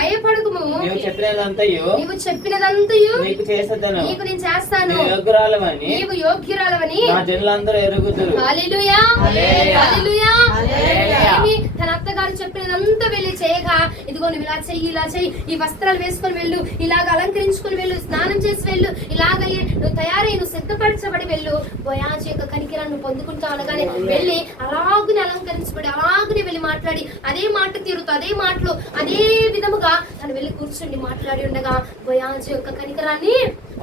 నీవు చెప్పినదంతయు నీకు చేసేదను, నేను చేస్తాను. నీవు యోగ్యురాలవని నా జనులందరూ ఎరుగుదురు. హల్లెలూయా. తన అత్తగారు చెప్పినదంతా వెళ్ళి చేయగా ఇదిగో నువ్వు ఇలా చెయ్యి, ఇలా చెయ్యి, ఈ వస్త్రాలు వేసుకొని వెళ్ళు, ఇలాగ అలంకరించుకొని వెళ్ళు, స్నానం చేసి వెళ్ళు, ఇలాగయ్యే నువ్వు తయారై నువ్వు సిద్ధపరచబడి వెళ్ళు. బోయాజు యొక్క కనికరాన్ని పొందుకుంటావు అనగానే వెళ్ళి అలాగుని అలంకరించబడి అలాగుని వెళ్ళి మాట్లాడి అదే మాట తీరుతూ అదే మాటలు అదే విధముగా తను వెళ్ళి కూర్చుండి మాట్లాడి ఉండగా బోయాజు యొక్క కనికరాన్ని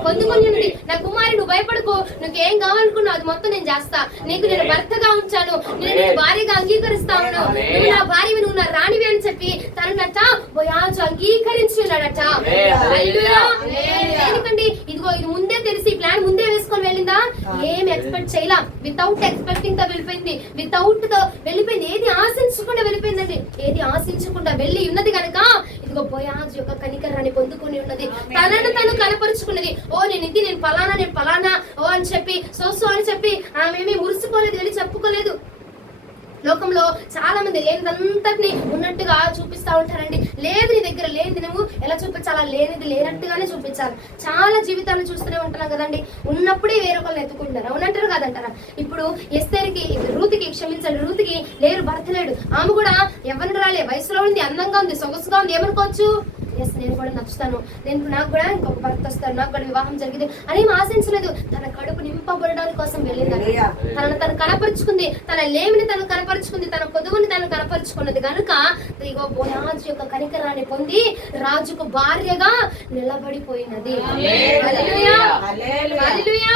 పొందుకొని ఉంది. నా కుమారి నువ్వు భయపడుకో, నువ్వేం కావాలనుకున్నావు అది మొత్తం నేను చేస్తా, నీకు నేను భర్తగా ఉంచాను, నేను నీకు భార్యగా అంగీకరిస్తాను, నువ్వు నా భార్యవి, నువ్వు నా రాణివి అని చెప్పి తనట బోయాజు అంగీకరించి ఉన్నాడట. ఎందుకండి ఇదిగో ఇది ముందే తెలిసి ప్లాన్ ముందే వేసుకొని వెళ్ళిందా? ఏం ఎక్స్పెక్ట్ చేయలా, వితౌట్ ఎక్స్పెక్టింగ్ తో వెళ్ళిపోయింది, వితౌట్ తో వెళ్ళిపోయింది, ఏది ఆశించకుండా వెళ్ళిపోయిందండి. ఏది ఆశించకుండా వెళ్ళి ఉన్నది కనుక ఇదిగో బోయాజు యొక్క కనికరాన్ని పొందుకొని ఉన్నది. తనను తను కనపరుచుకున్నది. ఓ నేను ఇది, నేను పలానా ఓ అని చెప్పి సో అని చెప్పి ఆమె మురిసిపోలేదు, వెళ్ళి చెప్పుకోలేదు. లోకంలో చాలా మంది లేనిదంతటిని ఉన్నట్టుగా చూపిస్తా ఉంటారండి. లేదు నీ దగ్గర లేనిది నువ్వు ఎలా చూపించాలా, లేనిది లేనట్టుగానే చూపించాలి. చాలా జీవితాలను చూస్తూనే ఉంటున్నాం కదండి. ఉన్నప్పుడే వేరొకరిని ఎత్తుకుంటున్నారు, అవునంటారు కాదంటారా? ఇప్పుడు ఎస్తేరుకి రూతుకి క్షమించండి, రూతుకి లేరు, భర్త లేడు. ఆమె కూడా ఎవరిని రాలే, వయసులో ఉంది, అందంగా ఉంది, సొగసుగా ఉంది. ఏమనుకోవచ్చు, ఎస్ నేను కూడా నచ్చుతాను, నాకు కూడా ఇంకొక భర్త వస్తాను, నాకు కూడా వివాహం జరిగింది అని ఆశించలేదు. తన కడుపు నింపబడడానికి కోసం వెళ్ళింది. తను కనపరుచుకుంది, తన లేమిని తను కనపరుచుకుంది, తన పొదువుని తను కనపరుచుకున్నది కనుక ఇగో బోయాజు యొక్క కనికరాన్ని పొంది రాజుకు భార్యగా నిలబడిపోయినది. హల్లెలూయా, హల్లెలూయా,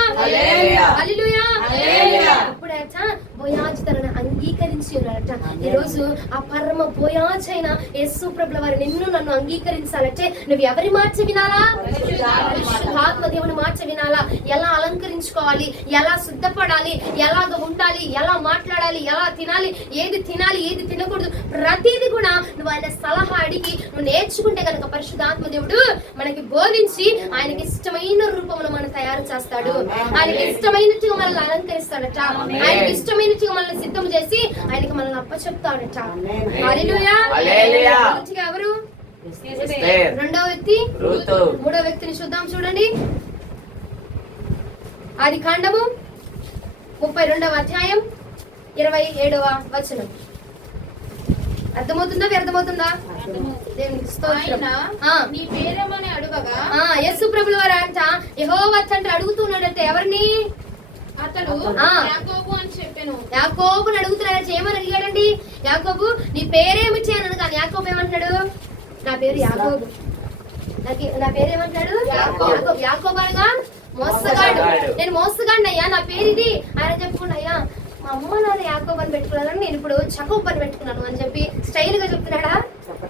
హల్లెలూయా. అప్పుడట బోయాజు తనను అంగీకరించి ఉన్నాడట. ఈ రోజు ఆ పరమ బోయాజు అయిన యేసు ప్రభుల వారు నిన్ను నన్ను అంగీకరించాలంటే నువ్వు ఎవరి మాట వినాలా? పరిశుద్ధాత్మ దేవుని మాట వినాలా? ఎలా అలంకరించుకోవాలి, ఎలా శుద్ధపడాలి, ఎలాగ ఉండాలి, ఎలా మాట్లాడాలి, ఎలా తినాలి, ఏది తినకూడదు, ప్రతిదీ కూడా నువ్వు ఆయన సలహా అడిగి నువ్వు నేర్చుకుంటే కనుక పరిశుద్ధాత్మ దేవుడు మనకి బోధించి ఆయనకి ఇష్టమైన రూపంలో మనం తయారు చేస్తాడు. ఆయనకి ఇష్టమైనట్టుగా మనల్ని అలంకరిస్తాడట. ఆయనకి ఇష్టమైనట్టుగా మనల్ని సిద్ధం చేసి ఆయనకి మనల్ని అప్పచెప్తాడట. హల్లెలూయా. ఎవరు? రెండవ వ్యక్తి, మూడవ వ్యక్తిని చూద్దాం. చూడండి, ఆది కాండము 32వ అధ్యాయం 27వ వచనం. అర్థమవుతుందా? వ్యర్థమవుతుందా? దేవునికి స్తోత్రం. నీ పేరేమని అడుగగా యేసు ప్రభుల వారు అంట యెహోవా తండ్రి అడుగుతున్నాడంటే ఎవరిని? అతడు యాకోబు అని చెప్పాను. యాకోబుని అడుగుతున్నాడు. ఏమని అడిగాడండి? యాకోబు నీ పేరేమిటి అని అనగా యాకోబు ఏమంటాడు? నా పేరు యాకోబు. నా పేరు ఏమంటాడు? యాకోబు అనగా మోసగాడు. నేను మోసగాడిని అయ్యా, నా పేరు ఇది. ఆయన చెప్పుకున్నా, అయ్యా మా అమ్మ నాన్న యాకోబు అని పెట్టుకున్నాను, నేను ఇప్పుడు చకోబు అని పెట్టుకున్నాను అని చెప్పి స్టైల్ గా చెప్తున్నాడా?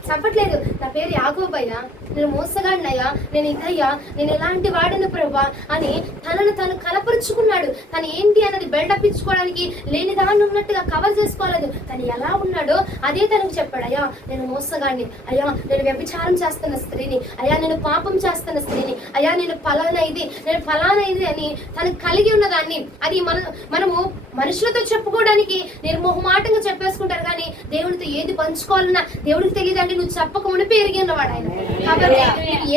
చెప్పట్లేదు. నా పేరు యాకోబు అయ్యా, నేను మోసగాడినయ్యా, నేను ఇదయ్యా, నేను ఎలాంటి వాడిని ప్రభా అని తనను తను కనపరుచుకున్నాడు. తను ఏంటి అన్నది బిల్డప్ ఇచ్చుకోవడానికి లేని దాన్ని ఉన్నట్టుగా కవర్ చేసుకోలేదు. తను ఎలా ఉన్నాడో అదే తనకు చెప్పాడు. అయ్యా నేను మోసగాడిని, అయ్యా నేను వ్యభిచారం చేస్తున్న స్త్రీని, అయ్యా నేను పాపం చేస్తున్న స్త్రీని, అయ్యా నేను ఫలానా ఇది అని తను కలిగి ఉన్నదాన్ని అది మనము మనుషులతో చెప్పుకోవడానికి నిర్మోహమాటంగా చెప్పేసుకుంటారు. కానీ దేవుడితో ఏది పంచుకోవాలన్నా దేవుడికి తెలియదండి. నువ్వు చెప్పకముందు పెరిగి ఉన్నవాడు ఆయన. కాబట్టి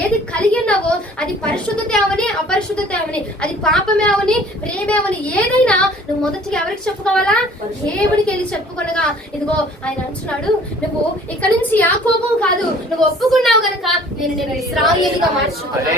ఏది కలిగి ఉన్నావో అది పరిశుద్ధత అవని అపరిశుద్ధత అవని, అది పాపమే అవని ప్రేమే అవని, ఏదైనా నువ్వు మొదటిగా ఎవరికి చెప్పుకోవాలా? దేవుడికి వెళ్ళి చెప్పుకొనగా ఇదిగో ఆయన అంటున్నాడు, నువ్వు ఇక్కడ నుంచి యాకోబు కాదు, నువ్వు ఒప్పుకున్నావు గనక నేను ఇశ్రాయేలుగా మార్చుకున్నాను.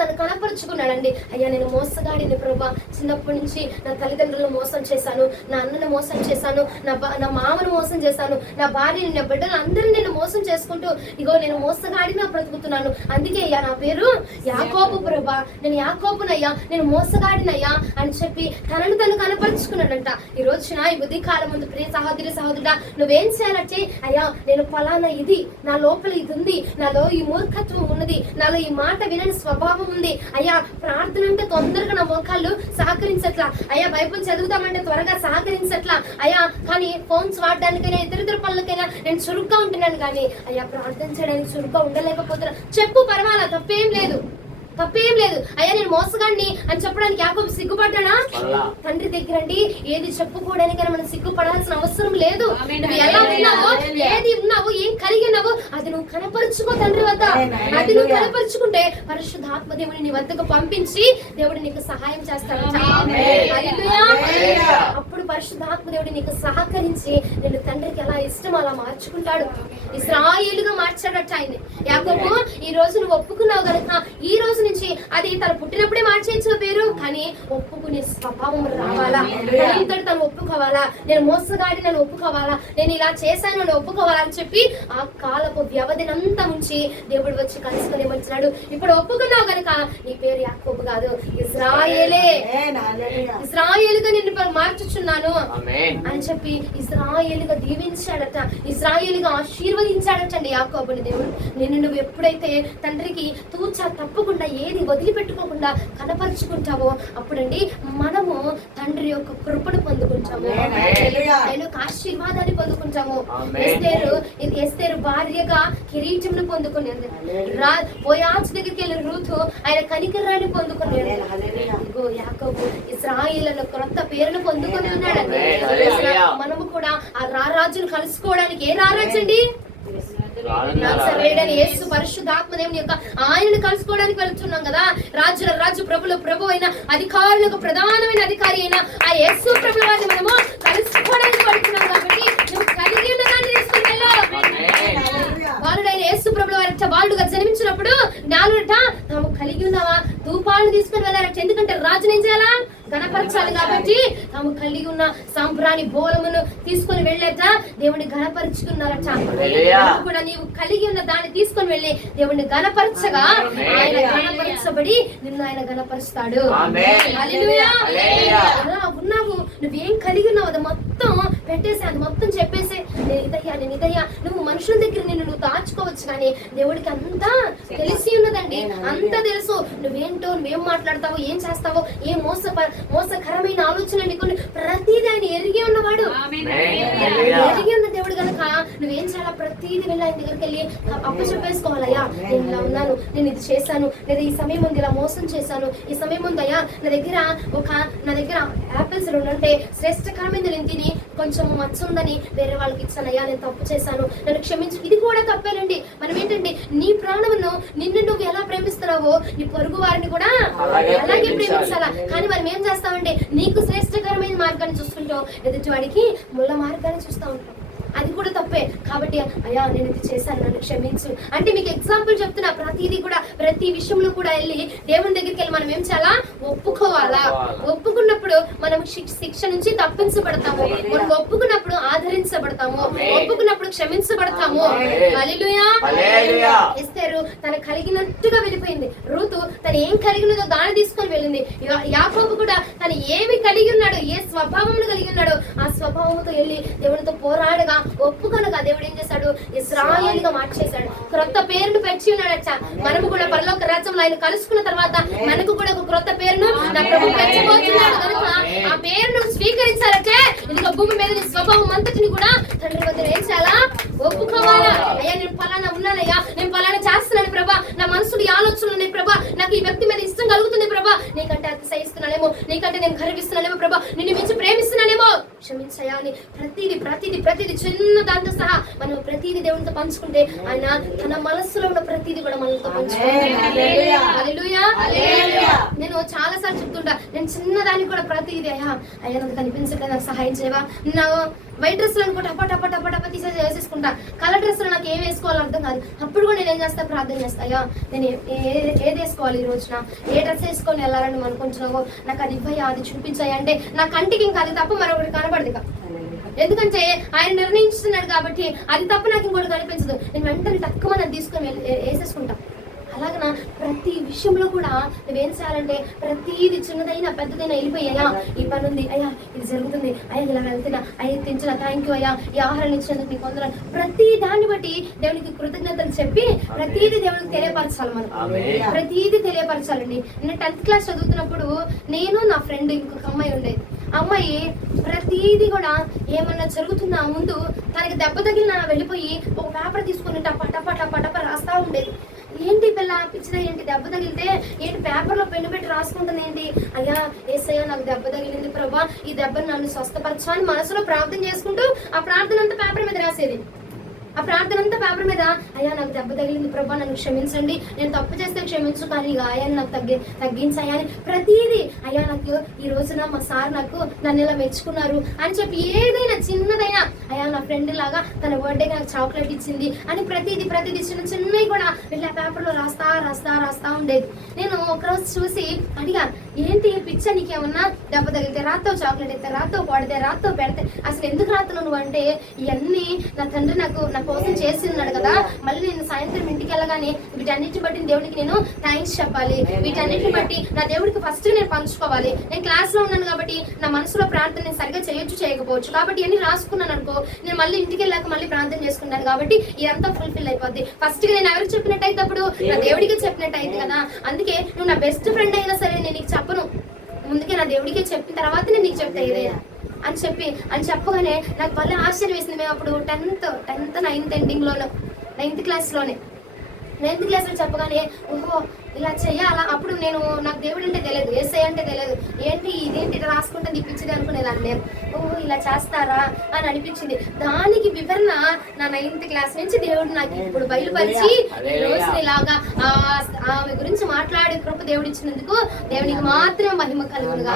తను కనపరుచుకున్నాడండి. అయ్యా నేను మోసగాడిని ప్రభా, చిన్నప్పటి నుంచి నా తల్లిదండ్రులను మోసం చేశాను, నా అన్నను మోసం చేశాను, నా మామను మోసం చేశాను, నా భార్యని, నా బిడ్డలు అందరినీ నేను మోసం చేసుకుంటూ ఇగో నేను మోసగాడిగా బ్రతుకుతున్నాను. అందుకే అయ్యా నా పేరు యాకోబు ప్రభా, నేను యాకోబునయ్యా, నేను మోసగాడినయ్యా అని చెప్పి తను కనపరుచుకున్నాడంట. ఈ రోజున ఈ బుద్ధి కాలం ముందు ప్రియ సహోదరుడా నువ్వేం చేయాలంటే, అయ్యా నేను ఫలానా ఇది, నా లోపల ఇది ఉంది, నాలో ఈ మూర్ఖత్వం ఉన్నది, నాలో ఈ మాట వినని స్వభావం ఉంది, అయ్యా ప్రార్థన అంటే తొందరగా నా మోకాళ్ళు సహకరించట్లా, అయ్యా బైబిల్ చదువుతామంటే త్వరగా సహకరించట్లా, అయ్యా కానీ ఫోన్స్ వాడడానికైనా ఇతర పనులకైనా నేను చురుగ్గా ఉంటున్నాను, కానీ అయ్యా ప్రార్థన చేయడానికి చురుగ్గా ఉండలేకపోతున్నా. చెప్పు, పర్వాలా, తప్పేం లేదు. అయ్యా నేను మోసగాడిని అని చెప్పడానికి యాకోబు సిగ్గుపడ్డాడా? తండ్రి దగ్గర అండి ఏది చెప్పుకోవడానికైనా మనం సిగ్గుపడాల్సిన అవసరం లేదు. నువ్వు ఎలా ఉన్నావో, ఏది ఉన్నావో, ఏం కలిగి ఉన్నావో అది నువ్వు కనపరుచుకో తండ్రి వద్ద. అది నువ్వు కనపరుచుకుంటే పరిశుద్ధాత్మ దేవుని నీ వద్దకు పంపించి దేవుడు నీకు సహాయం చేస్తాడు. అప్పుడు పరిశుద్ధాత్మ దేవుడు నీకు సహకరించి నేను తండ్రికి ఎలా ఇష్టం అలా మార్చుకుంటాడు. ఇశ్రాయేలుగా మార్చాడట ఆయన. యాకోబు ఈ రోజు నువ్వు ఒప్పుకున్నావు కనుక ఈ రోజు నుంచి అది తను పుట్టినప్పుడే మార్చేయచ్చు పేరు, కానీ ఒప్పుకునే స్వభావం రావాలా, తను ఒప్పుకోవాలా, నేను మోసగాడి నన్ను ఒప్పుకోవాలా, నేను ఇలా చేశాను అని ఒప్పుకోవాలా అని చెప్పి ఆ కాలపు వ్యవధినంతా ఉంచి దేవుడు వచ్చి కలుసుకొని వచ్చినాడు. ఇప్పుడు ఒప్పుకున్నావు కనుక నీ పేరు యాకోబు కాదు, ఇశ్రాయేలుగా నిన్ను మార్చుచున్నాను అని చెప్పి ఇశ్రాయేలుగా దీవించాడట, ఇశ్రాయేలుగా ఆశీర్వదించాడటండి యాకోబుని దేవుడు. నువ్వు ఎప్పుడైతే తండ్రికి తూచా తప్పకుండా ఏది వదిలిపెట్టుకోకుండా కనపరుచుకుంటావో అప్పుడండి మనము తండ్రి యొక్క కృపను పొందుకుంటాము, ఆశీర్వాదాన్ని పొందుకుంటాము. ఎస్తేరు భార్యగా కిరీటమును పొందుకునేది. బోయాజు దగ్గరికి వెళ్ళిన రూతు ఆయన కనికరాన్ని పొందుకునేది. యాకోబు ఇశ్రాయేలును క్రొత్త పేరును పొందుకొని ఉన్నాడండి. మనము కూడా ఆ రారాజును కలుసుకోవడానికి ఏ రారాజు అండి? నజరేయుడైన యేసు పరిశుద్ధాత్మ దేవుని యొక్క ఆయనను కలుసుకోవడానికి వెళ్తున్నాం కదా. రాజుల రాజు ప్రభుల ప్రభు అయిన అధికారులకు ప్రధానమైన అధికారి అయిన ఆ యేసు ప్రభుల వారిని మనము కలుసుకోవడానికి వెళ్తున్నాం కాబట్టి నువ్వు కలిగి ఉన్న దాన్ని తీసుకుని వెళ్ళు. బాలుడైన యేసు ప్రభుల వారి బాలుడుగా జన్మించినప్పుడు జ్ఞానులట తాము కలిగి ఉన్నావా ధూపాలను తీసుకుని వెళ్ళారట. ఎందుకంటే రాజును ఏం చేయాలా? గణపరచాలి. కాబట్టి తాము కలిగి ఉన్న సాంబ్రాణి బోలమును తీసుకొని వెళ్ళేట దేవుడిని గణపరుచుకున్నారట. కూడా నీవు కలిగి ఉన్న దాన్ని తీసుకొని వెళ్ళి దేవుడిని గణపరచగా ఆయన గణపరచబడి నిన్ను ఆయన గణపరుస్తాడు. హల్లెలూయా. అలా ఉన్నావు, నువ్వేం కలిగి ఉన్నావు అది మొత్తం పెట్టేసి అది మొత్తం చెప్పేసి నేను ఇదయ్యా నువ్వు మనుషుల దగ్గర నువ్వు దాచుకోవచ్చు, కానీ దేవుడికి అంతా తెలిసి ఉన్నదండి. అంతా తెలుసు నువ్వేంటో, నువ్వేం మాట్లాడతావో, ఏం చేస్తావో, ఏ మోసకరమైన ఆలోచనలు నీకు ప్రతిదీ ఆయన ఎరిగి ఉన్నవాడు. ఎరిగి ఉన్న దేవుడు కనుక నువ్వేం చేయాలా? ప్రతిదీ వెళ్ళి ఆయన దగ్గరికి వెళ్ళి అప్పచెప్పేసుకోవాలయ్యా, నేను ఇలా ఉన్నాను, నేను ఇది చేశాను, లేదా ఈ సమయం ముందు ఇలా మోసం చేశాను, ఈ సమయం ముందు అయ్యా నా దగ్గర యాపిల్స్ 2 అంటే శ్రేష్టకరమైనది నేను తిని కొంచెం మచ్చ ఉందని వేరే వాళ్ళకి ఇచ్చానయ్యా, నేను తప్పు చేశాను, నన్ను క్షమించు. ఇది కూడా తప్పేనండి. మనం ఏంటంటే నీ ప్రాణమును నిన్ను నువ్వు ఎలా ప్రేమిస్తున్నావో నీ పొరుగు వారిని కూడా అలాగే ప్రేమించాలా. కానీ మనం ఏం చేస్తామంటే నీకు శ్రేష్టకరమైన మార్గాన్ని చూసుకుంటాం, ఎదుటి వాడికి ముళ్ళ మార్గాన్ని చూస్తూ ఉంటాం. అది కూడా తప్పే. కాబట్టి అయ్యా నేను ఇది చేశాను, నన్ను క్షమించు అంటే మీకు ఎగ్జాంపుల్ చెప్తున్నా. ప్రతిదీ కూడా ప్రతి విషయంలో కూడా వెళ్ళి దేవుని దగ్గరికి వెళ్ళి మనం ఏం చేయాలా? ఒప్పుకోవాలా. ఒప్పుకున్నప్పుడు మనం శిక్ష నుంచి తప్పించబడతాము. మనం ఒప్పుకున్నప్పుడు ఆదరించబడతాము, ఒప్పుకున్నప్పుడు క్షమించబడతాము. హల్లెలూయా. ఎస్తేరు తను కలిగినట్టుగా వెళ్ళిపోయింది. రూతు తను ఏం కలిగినదో దాన్ని తీసుకొని వెళ్ళింది. యాకోబు కూడా తను ఏమి కలిగి ఉన్నాడో, ఏ స్వభావం కలిగి ఉన్నాడో ఆ స్వభావంతో వెళ్ళి దేవునితో పోరాడగా ఒప్పుకొనగా దేవుడు ఏం చేశాడు? ఇశ్రాయేలుగా మార్చేశాడు. క్రొత్త పేరును పెంచి ఉన్నాడట. మనము కూడా పరలోక రాజ్యంలో ఆయన కలుసుకున్న తర్వాత మనకు కూడా ఒక క్రొత్త పేరును నా ప్రభు పెంచబోతున్నాడు కనుక ఆ పేరును స్వీకరించాలంటే ఇదిగో భూమి మీద నీ స్వభావం అంతటిని కూడా తండ్రి వద్ద ఏం చేయాలా? ఒప్పుకోవాలా. అయ్యా నేను పలానా ఉన్నానయ్యా, నేను పలానా చేస్తున్నాను ప్రభా, నా మనసులో ఈ ఆలోచనలు ఉన్నాయి ప్రభా, నాకు ఈ వ్యక్తి మీద ఇష్టం కలుగుతుంది ప్రభా, నీకంటే అతిశయిస్తున్నానేమో, నీకంటే నేను గర్విస్తున్నానేమో ప్రభా, నిన్ను మించి ప్రేమిస్తున్నానేమో, క్షమించయా అని ప్రతిదీ చిన్న దాంతో సహా మనం ప్రతిదీ దేవునితో పంచుకుంటే ఆయన తన మనస్సులో ఉన్న ప్రతిదీ కూడా మనతో పంచుకుంటాడు. నేను చాలా సార్లు చెప్తుంటా, నేను చిన్నదానికి కూడా ప్రతిదీ అయ్యా నాకు కనిపించట్లేదు, నాకు సహాయం చేయవా. నా వైట్ డ్రెస్లు అనుకో టప తీసేసుకుంటా. కలర్ డ్రెస్లు నాకు ఏం వేసుకోవాలో అర్థం కాదు. అప్పుడు కూడా నేను ఏం చేస్తా? ప్రార్థన చేస్తా. అయ్యా నేను ఏది వేసుకోవాలి ఈ రోజున, ఏ డ్రెస్ వేసుకొని వెళ్ళాలని అనుకుంటున్నావో నాకు అది ఇవ్వయా, అది చూపించాయా అంటే నా కంటికి ఇంకా అది తప్ప మరొకటి కనబడదు. ఎందుకంటే ఆయన నిర్ణయించుతున్నాడు కాబట్టి అది తప్ప నాకు ఇంకోటి కనిపించదు. నేను వెంటనే తక్కువ మనం తీసుకొని వేసేసుకుంటా. అలాగనా ప్రతి విషయంలో కూడా నువ్వేం చేయాలంటే ప్రతిది చిన్నదైనా పెద్దదైనా వెళ్ళిపోయాయా ఈ పని ఉంది, అయ్యా ఇది జరుగుతుంది, అయ్యా ఇలా వెళ్తున్నా, అయ్యా తింటున్నా, థ్యాంక్ యూ అయ్యా ఈ ఆహారం ఇచ్చినందుకు నీకు వందనాలు. ప్రతి దాన్ని బట్టి దేవునికి కృతజ్ఞతలు చెప్పి ప్రతిదీ దేవునికి తెలియపరచాలి. మనం ప్రతిదీ తెలియపరచాలండి. నేను 10th క్లాస్ చదువుతున్నప్పుడు నేను నా ఫ్రెండ్ ఇంకొక అమ్మాయి ఉండేది. అమ్మాయి ప్రతిదీ కూడా ఏమన్నా జరుగుతున్నా ముందు తనకి దెబ్బ తగిలిన వెళ్ళిపోయి ఒక పేపర్ తీసుకుని టప రాస్తా ఉండేది. ఏంటి పిల్ల పిచ్చిదా, ఏంటి దెబ్బ తగిలితే ఏంటి పేపర్లో పెన్ను పెట్టి రాసుకుంటుంది ఏంటి? అయ్యా ఏసయ్యా నాకు దెబ్బ తగిలింది ప్రభా, ఈ దెబ్బను నన్ను స్వస్థపరచు అని మనసులో ప్రార్థన చేసుకుంటూ ఆ ప్రార్థన అంతా పేపర్ మీద రాసేది. ఆ ప్రార్థన అంతా పేపర్ మీద అయ్యా నాకు దెబ్బ తగిలింది ప్రభా, నన్ను క్షమించండి, నేను తప్పు చేస్తే క్షమించు, కానీ ఈ గాయాన్ని నాకు తగ్గించాయా అని ప్రతిదీ అయ్యా నాకు ఈ రోజున మా సార్ నాకు నన్ను ఇలా మెచ్చుకున్నారు అని చెప్పి ఏదైనా చిన్నదైనా అయ్యా నా ఫ్రెండ్ లాగా తన బర్త్డేకి నాకు చాక్లెట్ ఇచ్చింది అని ప్రతిదీ చిన్నవి కూడా వీళ్ళ పేపర్లో రాస్తా ఉండేది. నేను ఒకరోజు చూసి అడిగా, ఏంటి పిచ్చ, నీకేమన్నా దెబ్బ తగిలితే రాత్తావు, చాక్లెట్ అయితే రాత్తావు, పడితే రాత్తావు, పెడితే అసలు ఎందుకు రాత్తున్నావు నువ్వు అంటే, ఇవన్నీ నా తండ్రి నా కోసం చేసి ఉన్నాడు కదా, మళ్ళీ నేను సాయంత్రం ఇంటికి వెళ్ళగానే వీటన్నిటిని బట్టి దేవుడికి నేను థ్యాంక్స్ చెప్పాలి, వీటన్నిటిని బట్టి నా దేవుడికి ఫస్ట్ నేను పంచుకోవాలి. నేను క్లాస్ లో ఉన్నాను కాబట్టి నా మనసులో ప్రార్థన నేను సరిగ్గా చేయకపోవచ్చు, కాబట్టి ఇవన్నీ రాసుకున్నాను అనుకో, నేను మళ్ళీ ఇంటికి వెళ్ళాక మళ్ళీ ప్రార్థన చేసుకుంటాను, కాబట్టి ఇదంతా ఫుల్ఫిల్ అయిపోద్ది. ఫస్ట్ గా నేను ఎవరికి చెప్పినట్టు అయితే అప్పుడు నా దేవుడికి చెప్పినట్టు అయితే కదా. అందుకే నువ్వు నా బెస్ట్ ఫ్రెండ్ అయినా సరే నేను నీకు చెప్పను, ముందుకే నా దేవుడికి చెప్పిన తర్వాత నేను నీకు చెప్తా ఏదైనా అని చెప్పగానే నాకు మళ్ళీ ఆశ్చర్యం వేసింది. మేము అప్పుడు 10th 9th ఎండింగ్ లోనే 9th క్లాస్ లోనే 9th క్లాస్ లో చెప్పగానే ఓహో ఇలా చెయ్యాలా, అప్పుడు నాకు దేవుడు అంటే తెలియదు, ఏసై అంటే తెలియదు, ఏంటి ఇదేంటి ఇట్లా రాసుకుంటే నీపించింది అనుకునేదాన్ని నేను. ఓహో ఇలా చేస్తారా అని అనిపించింది. దానికి వివరణ నా 9th క్లాస్ నుంచి దేవుడు నాకు ఇప్పుడు బయలుపరిచి ఈ రోజు ఇలాగా ఆమె గురించి మాట్లాడే కృప దేవుడు ఇచ్చినందుకు దేవునికి మాత్రమే మహిమ కలుగునుగా.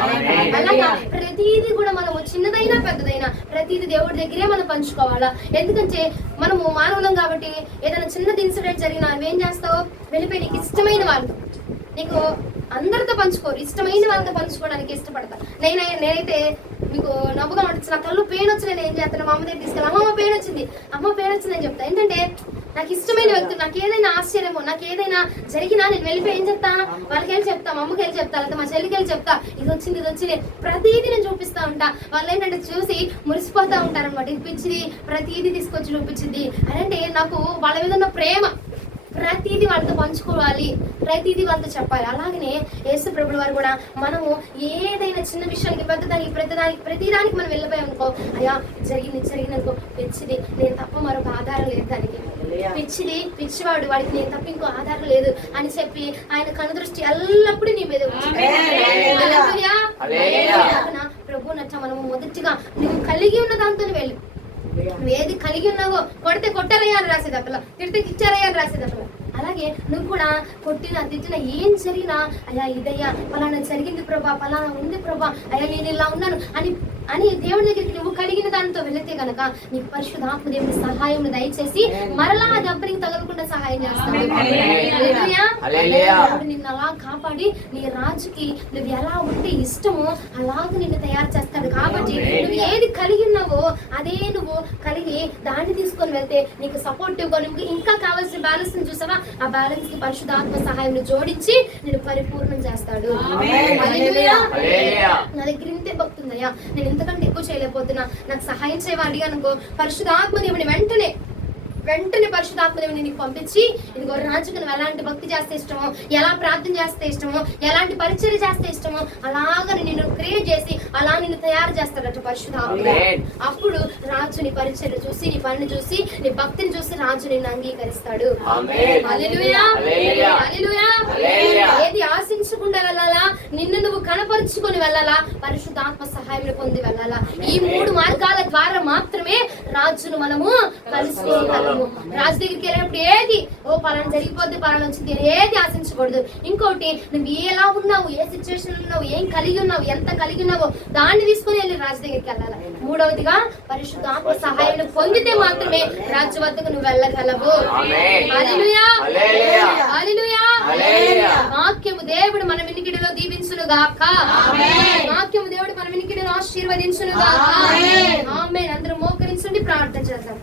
అలాగా ప్రతిదీ కూడా మనము చిన్నదైనా పెద్దదైనా ప్రతిదీ దేవుడి దగ్గరే మనం పంచుకోవాలా. ఎందుకంటే మనము మానవులం కాబట్టి ఏదైనా చిన్నది ఇన్సిడెంట్ జరిగినా నువ్వేం చేస్తావు, వెళ్ళిపోయి నీకు ఇష్టమైన వాళ్ళు, నీకు అందరితో పంచుకోరు, ఇష్టమైన వాళ్ళతో పంచుకోవడానికి ఇష్టపడతా. నేనైతే మీకు నవ్వుగా ఉంటుంది, నా తల్లు పెయిన్ వచ్చి నేను ఏం చేస్తాను, మా అమ్మ దగ్గర తీసుకెళ్ళి అమ్మ పెయిన్ వచ్చింది అని చెప్తా. ఏంటంటే నాకు ఇష్టమైన వ్యక్తులు, నాకు ఏదైనా ఆశ్చర్యమో నాకు ఏదైనా జరిగినా నేను వెళ్ళిపోయి ఏం చెప్తా, వాళ్ళకి వెళ్ళి చెప్తా, మా అమ్మకి వెళ్ళి చెప్తా, లేకపోతే మా చెల్లికి వెళ్ళి చెప్తా, ఇది వచ్చింది ప్రతిదీ నేను చూపిస్తా ఉంటా. వాళ్ళు ఏంటంటే చూసి మురిసిపోతా ఉంటారనమాట, ఇది పిచ్చిది ప్రతిదీ తీసుకొచ్చి చూపించింది అంటే నాకు వాళ్ళ మీద ఉన్న ప్రేమ. ప్రతిదీ వాళ్ళతో పంచుకోవాలి, ప్రతిదీ వాళ్ళతో చెప్పాలి. అలాగనే యేసు ప్రభుల వారు కూడా మనము ఏదైనా చిన్న విషయానికి ప్రతిదానికి మనం వెళ్ళిపోయాం అనుకో, అయ్యా జరిగింది అనుకో, పిచ్చిది నేను తప్ప మరొక ఆధారం లేదు దానికి, పిచ్చివాడు వాడికి నేను తప్ప ఇంకో ఆధారం లేదు అని చెప్పి ఆయన కనుదృష్టి ఎల్లప్పుడూ నీ మీద ప్రభు నచ్చ మనము మొదటిగా నువ్వు కలిగి ఉన్న దాంతో వెళ్ళు. నువ్వు ఏది కలిగి ఉన్నావో, కొడితే కొట్టారయ్యా అని రాసేది అప్పల, తిడితే ఇచ్చారయ్యా అని రాసేది అప్పల. అలాగే నువ్వు కూడా కొట్టినా తిట్టినా ఏం జరిగినా అయ్యా ఇదయ్యా పలానా జరిగింది ప్రభా, పలానా ఉంది ప్రభా, అయ్యా నేను ఇలా ఉన్నాను అని దేవుడి దగ్గరికి నువ్వు కలిగిన దానితో వెళితే గనక నీకు పరిశుద్ధాత్మ దేవుడి సహాయం దయచేసి మరలా ఆ దెబ్బనికి తగలకుండా సహాయం చేస్తాడు. నిన్ను అలా కాపాడి నీ రాజుకి నువ్వు ఎలా ఉంటే ఇష్టమో అలాగ నిన్ను తయారు చేస్తాడు. కాబట్టి నువ్వు ఏది కలిగి ఉన్నావో అదే నువ్వు కలిగి దాన్ని తీసుకొని వెళ్తే నీకు సపోర్టివ్ గా నువ్వు ఇంకా కావాల్సిన బ్యాలెన్స్ ని చూసావా, ఆ బ్యాలెన్స్ కి పరిశుద్ధాత్మ సహాయం జోడించి నేను పరిపూర్ణం చేస్తాడు. నా దగ్గర ఇంతే భక్తి ఉందయ్యా, నేను ఇంతకంటే ఎక్కువ చేయలేకపోతున్నా, నాకు సహాయం చేయవాలి అనుకో, పరిశుద్ధాత్మ దేవుని వెంటనే పరిశుద్ధాత్మ దేవుని నీకు పంపించి ఇదిగో రాజుకు నువ్వు ఎలాంటి భక్తి చేస్తే ఇష్టమో, ఎలా ప్రార్థన చేస్తే ఇష్టమో, ఎలాంటి పరిచర్య చేస్తే ఇష్టమో అలాగా నిన్ను క్రియేట్ చేసి అలా నిన్ను తయారు చేస్తాడట పరిశుద్ధాత్మ. అప్పుడు రాజు నీ పరిచర్య చూసి, నీ పనిని చూసి, నీ భక్తిని చూసి రాజు నిన్ను అంగీకరిస్తాడు. హల్లెలూయా, హల్లెలూయా. ఏది ఆశించకుండా వెళ్ళాలా, నిన్ను నువ్వు కనపరుచుకొని వెళ్ళాలా, పరిశుద్ధాత్మ సహాయం పొంది వెళ్ళాలా. ఈ 3 మార్గాల ద్వారా మాత్రమే రాజును మనము కలుసుకోగలము. రాజు దగ్గరికి వెళ్ళినప్పుడు ఏది పలానా జరిగిపోద్ది, పలానా వచ్చింది ఏది ఆశించకూడదు. ఇంకోటి నువ్వు ఎలా ఉన్నావు, ఏ సిచ్యువేషన్ ఉన్నావు, ఏం కలిగి ఉన్నావు, ఎంత కలిగి ఉన్నావో దాన్ని తీసుకుని వెళ్ళి రాజు దగ్గరికి వెళ్ళాలి. 3వదిగా పరిశుద్ధాత్మ సహాయం పొందితే మాత్రమే రాజు వద్దకు నువ్వు వెళ్ళగలవు. హల్లెలూయా, హల్లెలూయా. వాక్యము దేవుడు మన వినికిడిలో దీవించును గాక. వాక్యము దేవుడు మన వినికిడిలో ఆశీర్వదించును గాక. ఆమేన్. అందరూ మోకరించండి, ప్రార్థన చేద్దాం.